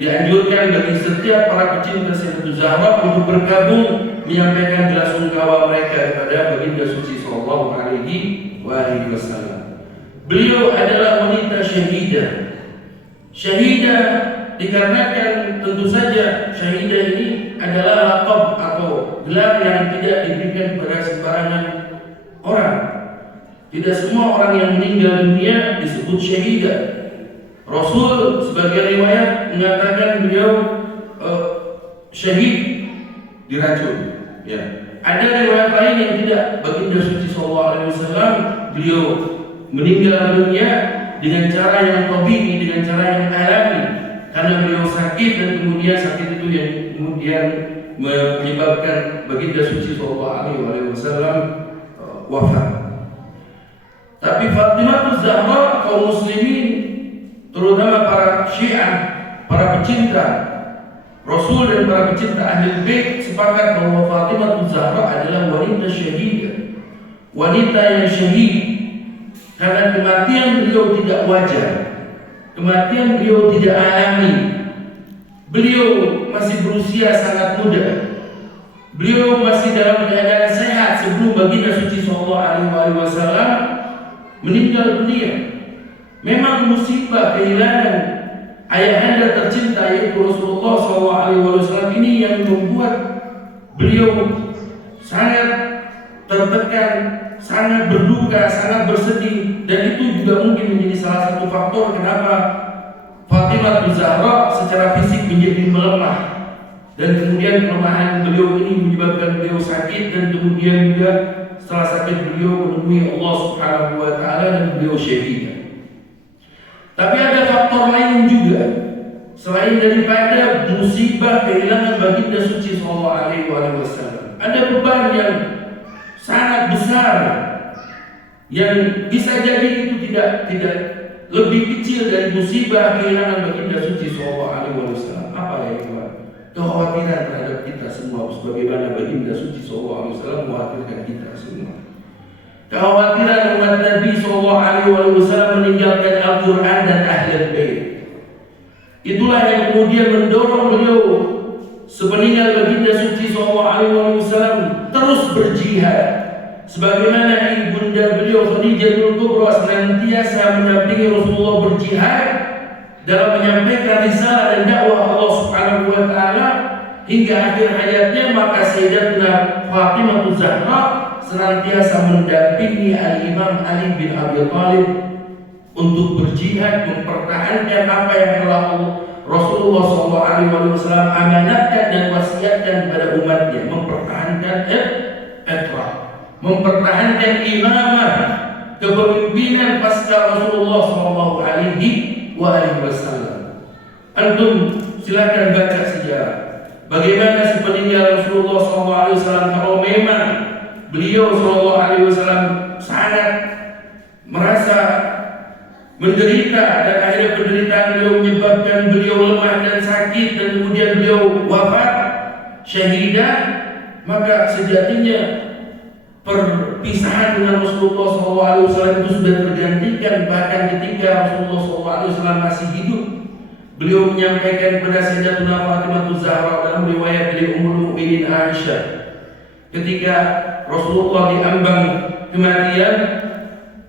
dianjurkan bagi setiap para pecinta Sayyidatuna Zahra untuk bergabung menyampaikan belasungkawa mereka kepada baginda suci sallallahu alaihi wasallam. Beliau adalah wanita syahidah. Syahidah dikarenakan tentu saja syahidah ini adalah laqab atau gelar yang tidak diberikan kepada sembarangan orang. Tidak semua orang yang meninggal dunia disebut syahidah. Rasul sebagai riwayat mengatakan beliau syahid diracun. Ya. Ada riwayat lain yang tidak. Baginda suci sallallahu alaihi wasallam beliau meninggal dunia dengan cara yang tabi'i, dengan cara yang alami, karena beliau sakit, dan kemudian sakit itu yang kemudian menyebabkan baginda suci sallallahu alaihi wasallam wafat. Tapi Fatimah Zahra, kaum muslimin, terutama para Syiah, para pecinta Rasul dan para pecinta Ahlul Bait sepakat bahwa Fatimah Zahra adalah wanita syahidah, wanita yang syahid, karena kematian beliau tidak wajar, kematian beliau tidak alami. Beliau masih berusia sangat muda, beliau masih dalam keadaan sehat sebelum baginda suci sallallahu alaihi wasallam meninggal dunia. Memang musibah kehilangan ayahanda tercinta yaitu Rasulullah SAW ini yang membuat beliau sangat tertekan, sangat berduka, sangat bersedih, dan itu juga mungkin menjadi salah satu faktor kenapa Fatimah Zahra secara fisik menjadi melemah, dan kemudian kelemahan beliau ini menyebabkan beliau sakit, dan kemudian juga setelah sakit beliau menemui Allah Subhanahu wa taala dan beliau syahid. Tapi ada faktor lain juga selain daripada musibah kehilangan baginda suci sallallahu alaihi wasallam. Ada beban yang sangat besar yang bisa jadi itu tidak lebih kecil dari musibah kehilangan baginda suci sallallahu alaihi wasallam. Apa ya ikhwan? Kekhawatiran terhadap kita semua, sebagaimana baginda suci sallallahu alaihi wasallam mengkhawatirkan kita semua. Kekhawatiran umat Nabi sallallahu alaihi wasallam meninggalkan Al-Qur'an dan Ahlul Bait. Itulah yang kemudian mendorong beliau sepeninggal baginda suci sallallahu alaihi wasallam terus berjihad. Sebagaimana ibunda beliau Khadijatul Kubra senantiasa mendampingi Rasulullah berjihad dalam menyampaikan risalah dan dakwah Allah Subhanahu wa taala hingga akhir hayatnya, maka Sayyidatuna Fatimah Zahra senantiasa mendampingi Al-Imam Ali bin Abi Thalib untuk berjihad mempertahankan apa yang telah Rasulullah SAW amanatkan dan wasiatkan kepada umatnya, mempertahankan etrah, mempertahankan imamah, kepemimpinan pasca Rasulullah SAW. Antum silakan baca sejarah bagaimana sepeninggal Rasulullah SAW, kalau memang beliau SAW sangat merasa menderita dan akhirnya penderitaan beliau menyebabkan beliau lemah dan sakit dan kemudian beliau wafat syahidah, maka sejatinya perpisahan dengan Rasulullah SAW itu sudah tergantikan. Bahkan ketika Rasulullah SAW masih hidup, beliau menyampaikan kepada Sayyidatuna Fatimah Zahra dalam riwayat dari Ummul Mukminin Aisyah, ketika Rasulullah diambang kematian,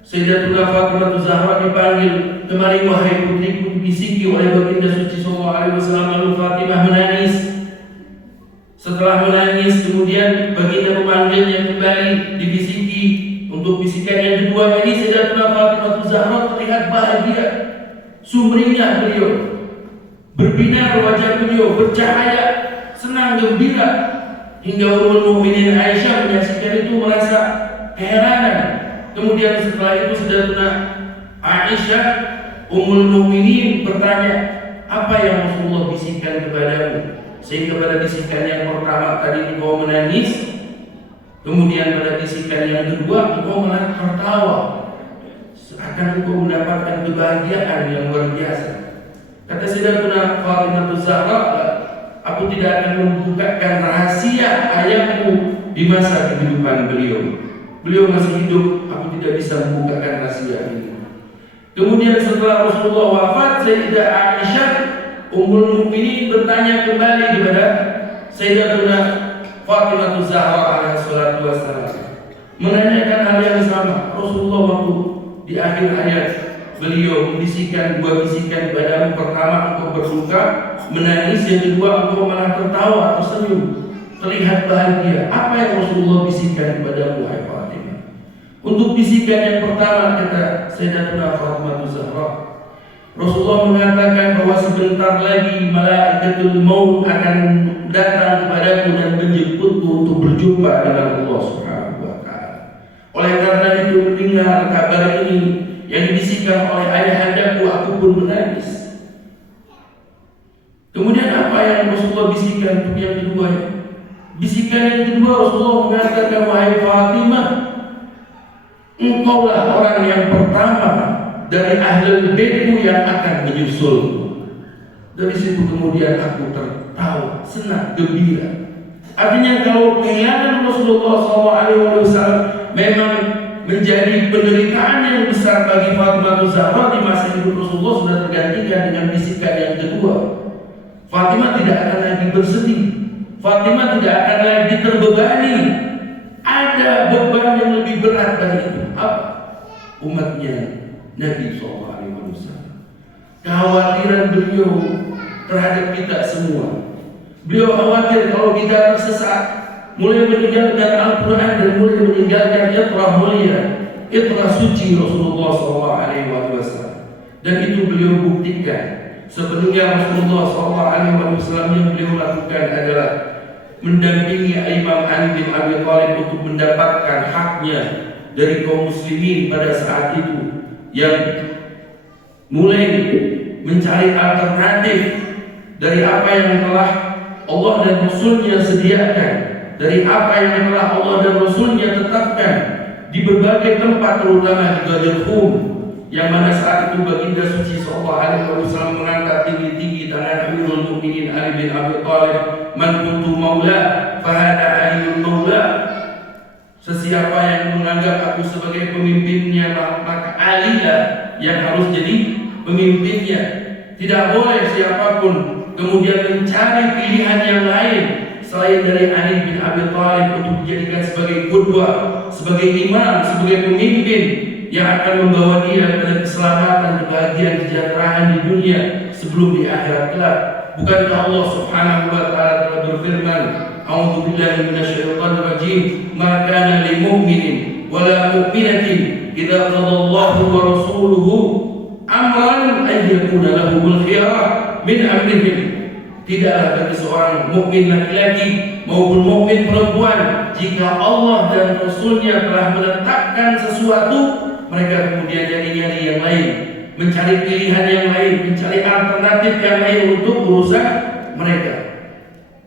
Sayyidatuna Fatimah Zahra dipanggil, "Kemari wahai putriku," dibisiki oleh baginda suci sallallahu alaihi wasallam. Lalu Fatimah menangis. Setelah menangis, kemudian baginda memanggilnya kembali, dibisiki. Untuk bisikan yang kedua ini, Sayyidatuna Fatimah Zahra terlihat bahagia, sumringah beliau, berbinar wajah beliau, bercahaya, senang gembira, hingga Ummul Mukminin Aisyah menyaksikan itu merasa keheranan. Kemudian setelah itu Sayyidatuna Aisyah Ummul Mukminin bertanya, "Apa yang Rasulullah bisikkan kepadamu?" Sehingga pada bisikan yang pertama tadi engkau menangis, kemudian pada bisikan yang kedua engkau malah tertawa, seakan engkau mendapatkan kebahagiaan yang luar biasa. Kata Sayyidatuna Fatimah Zahra, "Aku tidak akan membukakan rahasia ayahku di masa kehidupan beliau. Beliau masih hidup, aku tidak bisa membukakan rahasia ini." Kemudian setelah Rasulullah wafat, Sayyidah Aisyah Ummul Mukminin bertanya kembali kepada Sayyidatuna Fatimah Zahra alaihissalatu wassalam, menanyakan hal yang sama. Rasulullah waktu di akhir hayat beliau membisikkan dua bisikan kepadamu, pertama engkau berduka, menangis, yang kedua engkau malah tertawa, tersenyum, terlihat bahagia. Apa yang Rasulullah bisikkan kepadamu, wahai Fatimah? Untuk bisikan yang pertama, kata Sayyidatuna Fatimah Zahra, Rasulullah mengatakan bahwa sebentar lagi malaikatul maut akan datang kepadaku dan menjemputku untuk berjumpa dengan Allah Subhanahu wa taala. Oleh karena itu, mendengar kabar ini yang dibisikkan oleh ayahandaku, aku pun menangis. Kemudian apa yang Rasulullah bisikkan untuk yang kedua? Bisikan yang kedua, Rasulullah mengatakan, wahai Fatimah, engkaulah orang yang pertama dari ahlul baitku yang akan menyusul. Dari situ kemudian aku tertawa, senang, gembira. Artinya kalau kehilangan Rasulullah SAW memang menjadi penderitaan yang besar bagi Fatimah Zahra di masa hidup Rasulullah, sudah tergantikan dengan bisikan yang kedua. Fatimah tidak akan lagi bersedih, Fatimah tidak akan lagi terbebani. Ada beban yang lebih berat dari itu. Apa? Umatnya Nabi SAW. Kekhawatiran beliau terhadap kita semua. Beliau khawatir kalau kita tersesat, mulai meninggalkan Al-Quran dan mulai meninggalkan itrah mulia, itrah suci Rasulullah SAW. Dan itu beliau buktikan. Sepenuhnya Rasulullah SAW yang beliau lakukan adalah mendampingi Imam Ali bin Abi Thalib untuk mendapatkan haknya dari kaum muslimin pada saat itu, yang mulai mencari alternatif dari apa yang telah Allah dan Rasulnya sediakan, dari apa yang telah Allah dan Rasulnya tetapkan di berbagai tempat, terutama di Ghadir Khum, yang mana saat itu baginda suci sallallahu alaihi wasallam mengangkat tinggi-tinggi tangan Amirul Mukminin Ali bin Abi Thalib, man kuntu maula fahada aliyul maula. Sesiapa yang menganggap aku sebagai pemimpinnya, maka Ali lah yang harus jadi pemimpinnya. Tidak boleh siapapun kemudian mencari pilihan yang lain selain dari Ali bin Abi Thalib untuk dijadikan sebagai qudwah, sebagai imam, sebagai pemimpin yang akan membawa dia pada keselamatan, kebahagiaan, kesejahteraan di dunia sebelum di akhirat kelak. Bukankah Allah Subhanahu wa taala telah berfirman, A'udzu billahi minasyaitonir rajim, ma kana lil mu'minin wala mu'minatin idza qadallahu wa rasuluhu amran ay yakuna lahumul khiyarah min amrihim. Tidaklah bagi seorang mukmin laki-laki maupun mukmin perempuan, jika Allah dan Rasulnya telah menetapkan sesuatu, mereka kemudian nyari-nyari yang lain, mencari pilihan yang lain, mencari alternatif yang lain untuk urusan mereka.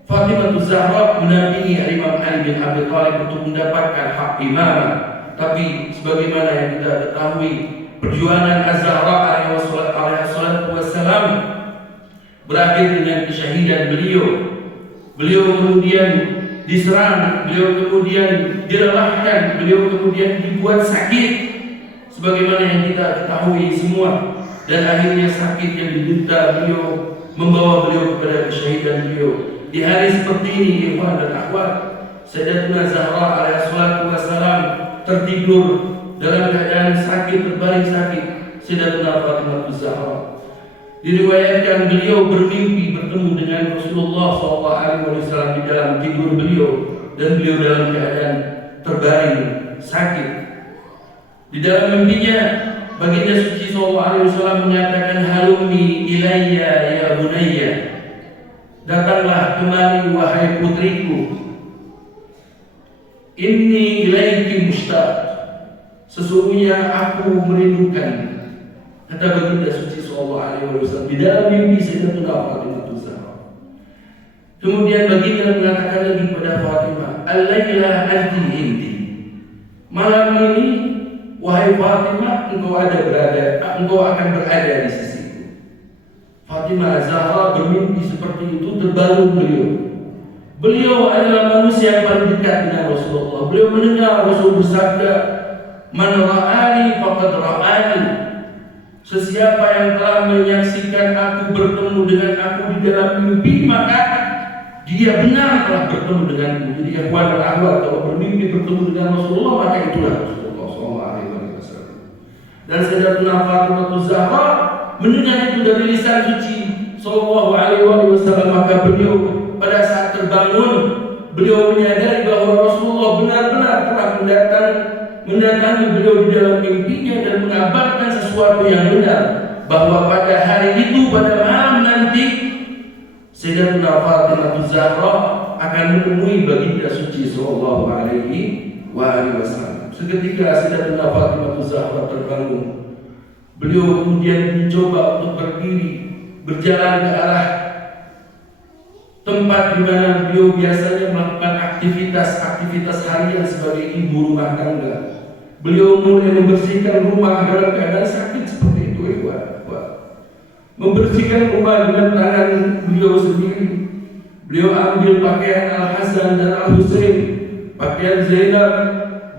Fatimah Zahra mendampingi Imam Ali bin Abi Thalib untuk mendapatkan hak imamah. Tapi sebagaimana yang kita ketahui, perjuangan Az-Zahra alaihi wassalam berakhir dengan kesyahidan beliau. Beliau kemudian diserang, beliau kemudian dilelahkan, beliau kemudian dibuat sakit, sebagaimana yang kita ketahui semua. Dan akhirnya sakit yang diderita beliau membawa beliau kepada kesyahidan beliau. Di hari seperti ini, ikhwan dan akhwat, Sayyidatuna Zahra alaihi wassalam tertidur dalam keadaan sakit, terbaring sakit. Sayyidatuna Fatimah Zahra, diriwayatkan beliau bermimpi bertemu dengan Rasulullah SAW di dalam tidur beliau, dan beliau dalam keadaan terbaring sakit. Di dalam mimpinya, baginda suci SAW mengatakan, halumni ilayya ya bunayya, datanglah kemari wahai putriku, inni ilaiki mushtaq, sesungguhnya aku merindukan. Kata baginda suci SAW di dalam mimpi Sayyidatuna Fatimah Zahra. Kemudian baginda mengatakan lagi kepada Fatimah, al-laila anti inti, malam ini wahai Fatimah, engkau akan berada di sisiku. Fatimah Zahra bermimpi seperti itu, terbangun beliau. Beliau adalah manusia yang paling dekat dengan Rasulullah. Beliau mendengar Rasul bersabda, man ra'ani faqad ra'ani, sesiapa yang telah menyaksikan aku bertemu dengan aku di dalam mimpi, maka dia benar telah bertemu denganku. Jadi ikhwan dan akhwat, kalau bermimpi bertemu dengan Rasulullah, maka itulah Rasulullah SAW. Dan Sayyidatuna Fatimah Zahra mendengar itu dari lisan suci Sallallahu Alaihi Wasallam, maka beliau pada saat terbangun, beliau menyadari bahwa Rasulullah benar-benar telah mendatangi beliau di dalam mimpinya dan mengabarkan sesuatu yang benar, bahwa pada hari itu, pada malam nanti, Sayyidatuna Fatimah Zahra akan menemui baginda suci Sallallahu Alaihi Wasallam. Seketika Sayyidatuna Fatimah Zahra terbangun. Beliau kemudian mencoba untuk berdiri, berjalan ke arah tempat di mana beliau biasanya melakukan aktivitas harian sebagai ibu rumah tangga. Beliau mulai membersihkan rumah dalam keadaan sakit seperti itu, membersihkan rumah dengan tangan beliau sendiri. Beliau ambil pakaian Al-Hasan dan Al-Husain, pakaian Zainab,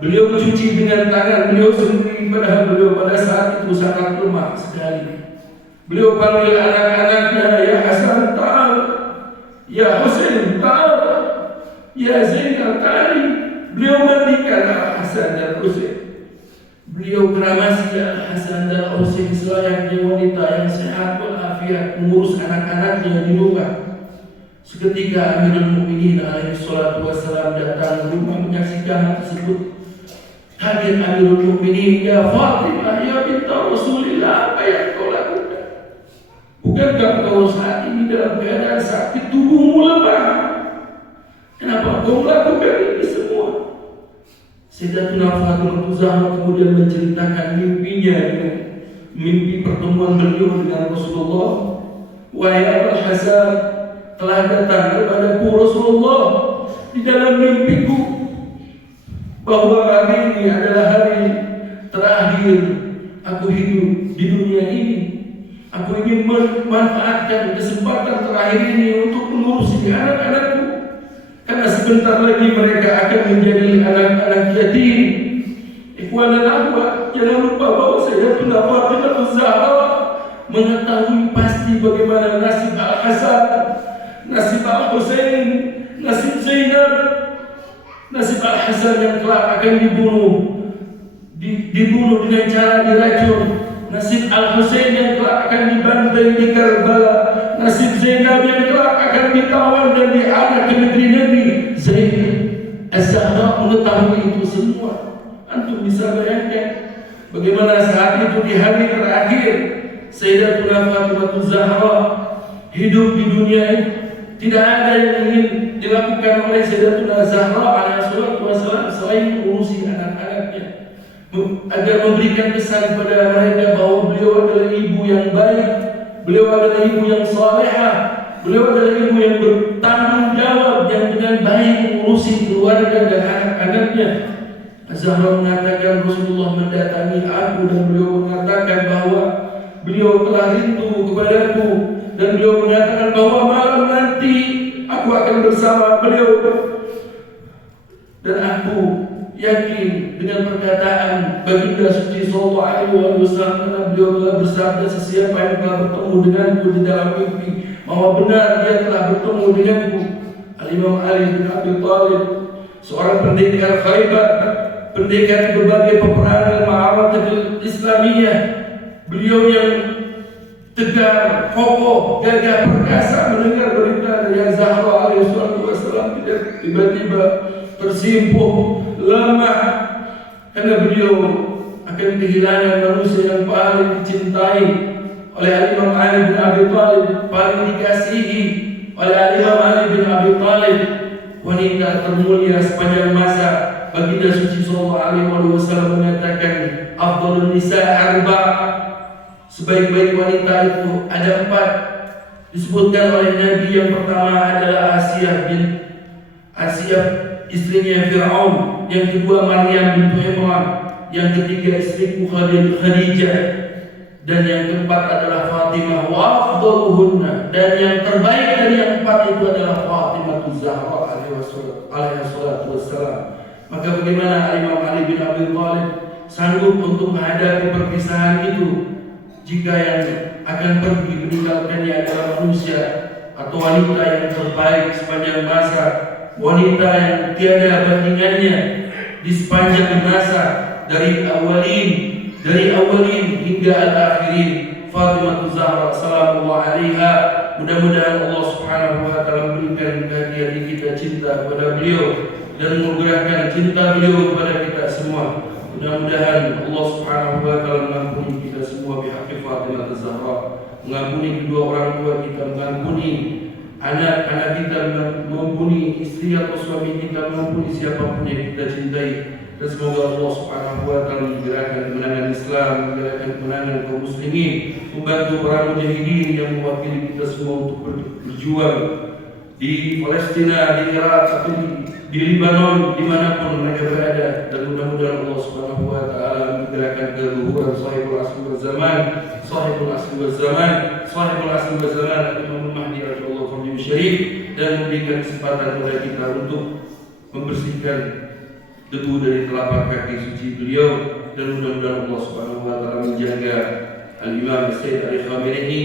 beliau cuci dengan tangan beliau sendiri, padahal beliau pada saat itu sangat lemah sekali. Beliau panggil anak-anaknya, ya Hasan ta'al, ya Husain ta'al, ya Zainab ta'ali. Beliau mandikan Al-Hasan dan Husain. Beliau keramasi Al-Hasan dan Husain selayaknya wanita yang sehat walafiat mengurus anak-anaknya di rumah. Seketika Amirul Mukminin alaihi salatu wassalam datang ke rumah menyaksikan hal tersebut. Kaget Amirul Mukminin, ya Fatimah, ya binta Rasulillah, apa yang kau lakukan? Bukankah kau saat ini dalam keadaan sakit, tubuhmu lemah? Kenapa kau melakukan ini semua? Sayyidatuna Fatimah Zahra kemudian menceritakan mimpinya, mimpi pertemuan beliau dengan Rasulullah. Wahai Al-Hasan, telah datang kepadaku Rasulullah di dalam mimpiku bahwa hari ini adalah hari terakhir aku hidup di dunia ini. Aku ingin memanfaatkan kesempatan terakhir ini untuk mengurusi anak-anakku, karena sebentar lagi mereka akan menjadi anak-anak yatim. Ikhwan dan akhwat, jangan lupa bahwa Sayyidatuna Fatimah Zahra mengetahui pasti bagaimana nasib Al-Hasan, nasib Al-Husain, nasib Zainab, nasib Al-Hasan yang kelak akan dibunuh dengan cara diracun, nasib Al-Husain yang kelak akan dibantai di Karbala, nasib Zainab yang kelak akan ditawan dan dianak ke negeri-negeri. Zainab Az-Zahra mengetahui itu semua. Antum bisa bayangkan bagaimana saat itu di hari terakhir Sayyidatuna Fatimah Zahra hidup di dunia ini. Tidak ada yang ingin dilakukan oleh Sayyidatuna Zahra alaihissalatu wassalam selain mengurusi anak-anaknya, agar memberikan kesan kepada mereka bahwa beliau adalah ibu yang baik, beliau adalah ibu yang salehah, beliau adalah ibu yang bertanggung jawab, yang dengan baik mengurusi keluarga dan anak-anaknya. Zahra mengatakan Rasulullah mendatangi aku dan beliau mengatakan bahwa beliau telah rindu kepadaku, dan beliau mengatakan bahwa malam nanti aku akan bersama beliau. Dan aku yakin dengan perkataan baginda suci sallallahu alaihi wasallam, karena beliau telah bersabda, sesiapa yang telah bertemu denganku di dalam mimpi, bahwa benar dia telah bertemu denganku. Al-Imam Ali bin Abi Thalib, seorang pendekar Khaybar, pendekar berbagai peperangan ma'arakatul Islamiyah, beliau yang tegar, kokoh, gagah perkasa, mendengar berita dari Zahra alaihissalam tiba-tiba tersimpuh, lemah, karena beliau akan kehilangan manusia yang paling dicintai oleh Imam Ali bin Abi Thalib, paling dikasihi oleh Imam Ali bin Abi Thalib, wanita termulia sepanjang masa. Baginda suci sallallahu alaihi wasallam mengatakan, afdhalun nisa arba', sebaik-baik wanita itu ada 4. Disebutkan oleh Nabi, yang pertama adalah Asiyah istrinya Fir'aun, yang kedua Maryam bintu Imran, yang ketiga istriku Khadijah, dan yang keempat adalah Fatimah. Wa afdaluhunna, dan yang terbaik dari yang 4 itu adalah Fatimah Zahra alaihi salatu wassalam. Maka bagaimana Imam Ali bin Abi Thalib sanggup untuk menghadapi perpisahan itu jika yang akan pergi meninggalkannya adalah manusia atau wanita yang terbaik sepanjang masa, wanita yang tiada bandingannya di sepanjang masa, dari awalin hingga al-akhirin, Fatimah Zahra sallallahu alaiha. Mudah-mudahan Allah Subhanahu wa taala memberikan hati-hati kita cinta kepada beliau dan menggerakkan cinta beliau kepada kita semua. Mudah-mudahan Allah Subhanahu wa taala mengampuni kita semua bihaqqi Fatimah Zahra, mengampuni kedua orang tua kita, mengampuni anak-anak kita, mengampuni istri atau suami kita, mengampuni siapapun yang kita cintai. Dan semoga Allah Subhanahu wa taala menggerakkan kemenangan Islam, menggerakkan kemenangan kaum muslimin, membantu para mujahidin yang mewakili kita semua untuk berjuang di Palestina, di Irak, atau di Libanon, dimanapun mereka berada, dan mudah-mudahan Allah Subhanahu wa Ta'ala menggerakkan keluhuran sahibul asli wal zaman, sahibul asli wal zaman, sahibul asli wal zaman, Imam Mahdi radhiyallahu anhu syarif, dan memberikan kesempatan kepada kita untuk membersihkan debu dari telapak kaki suci beliau, dan mudah-mudahan Allah Subhanahu wa Ta'ala menjaga Al-Imam Sayyid Ali Khamenei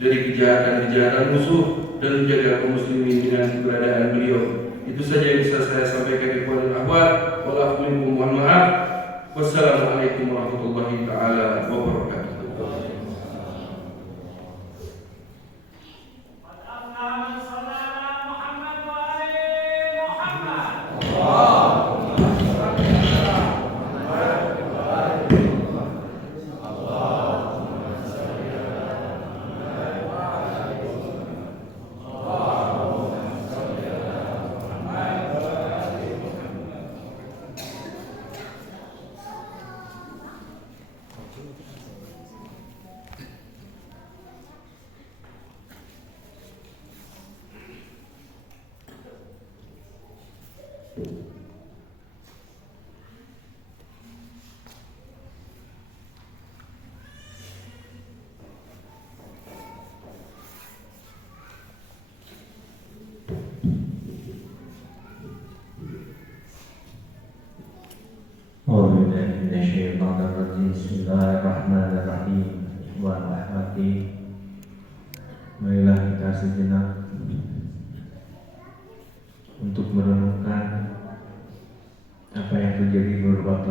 dari kejahatan-kejahatan musuh dan menjaga kaum muslimin dengan keberadaan beliau. Itu saja yang bisa saya sampaikan kepada ahwat. Wallahualam, mohon maaf. Wassalamualaikum warahmatullahi taala wabarakatuh. Bismillahirrahmanirrahim. Wa rahmati. Marilah kita sejenak untuk merenungkan apa yang terjadi beberapa tahun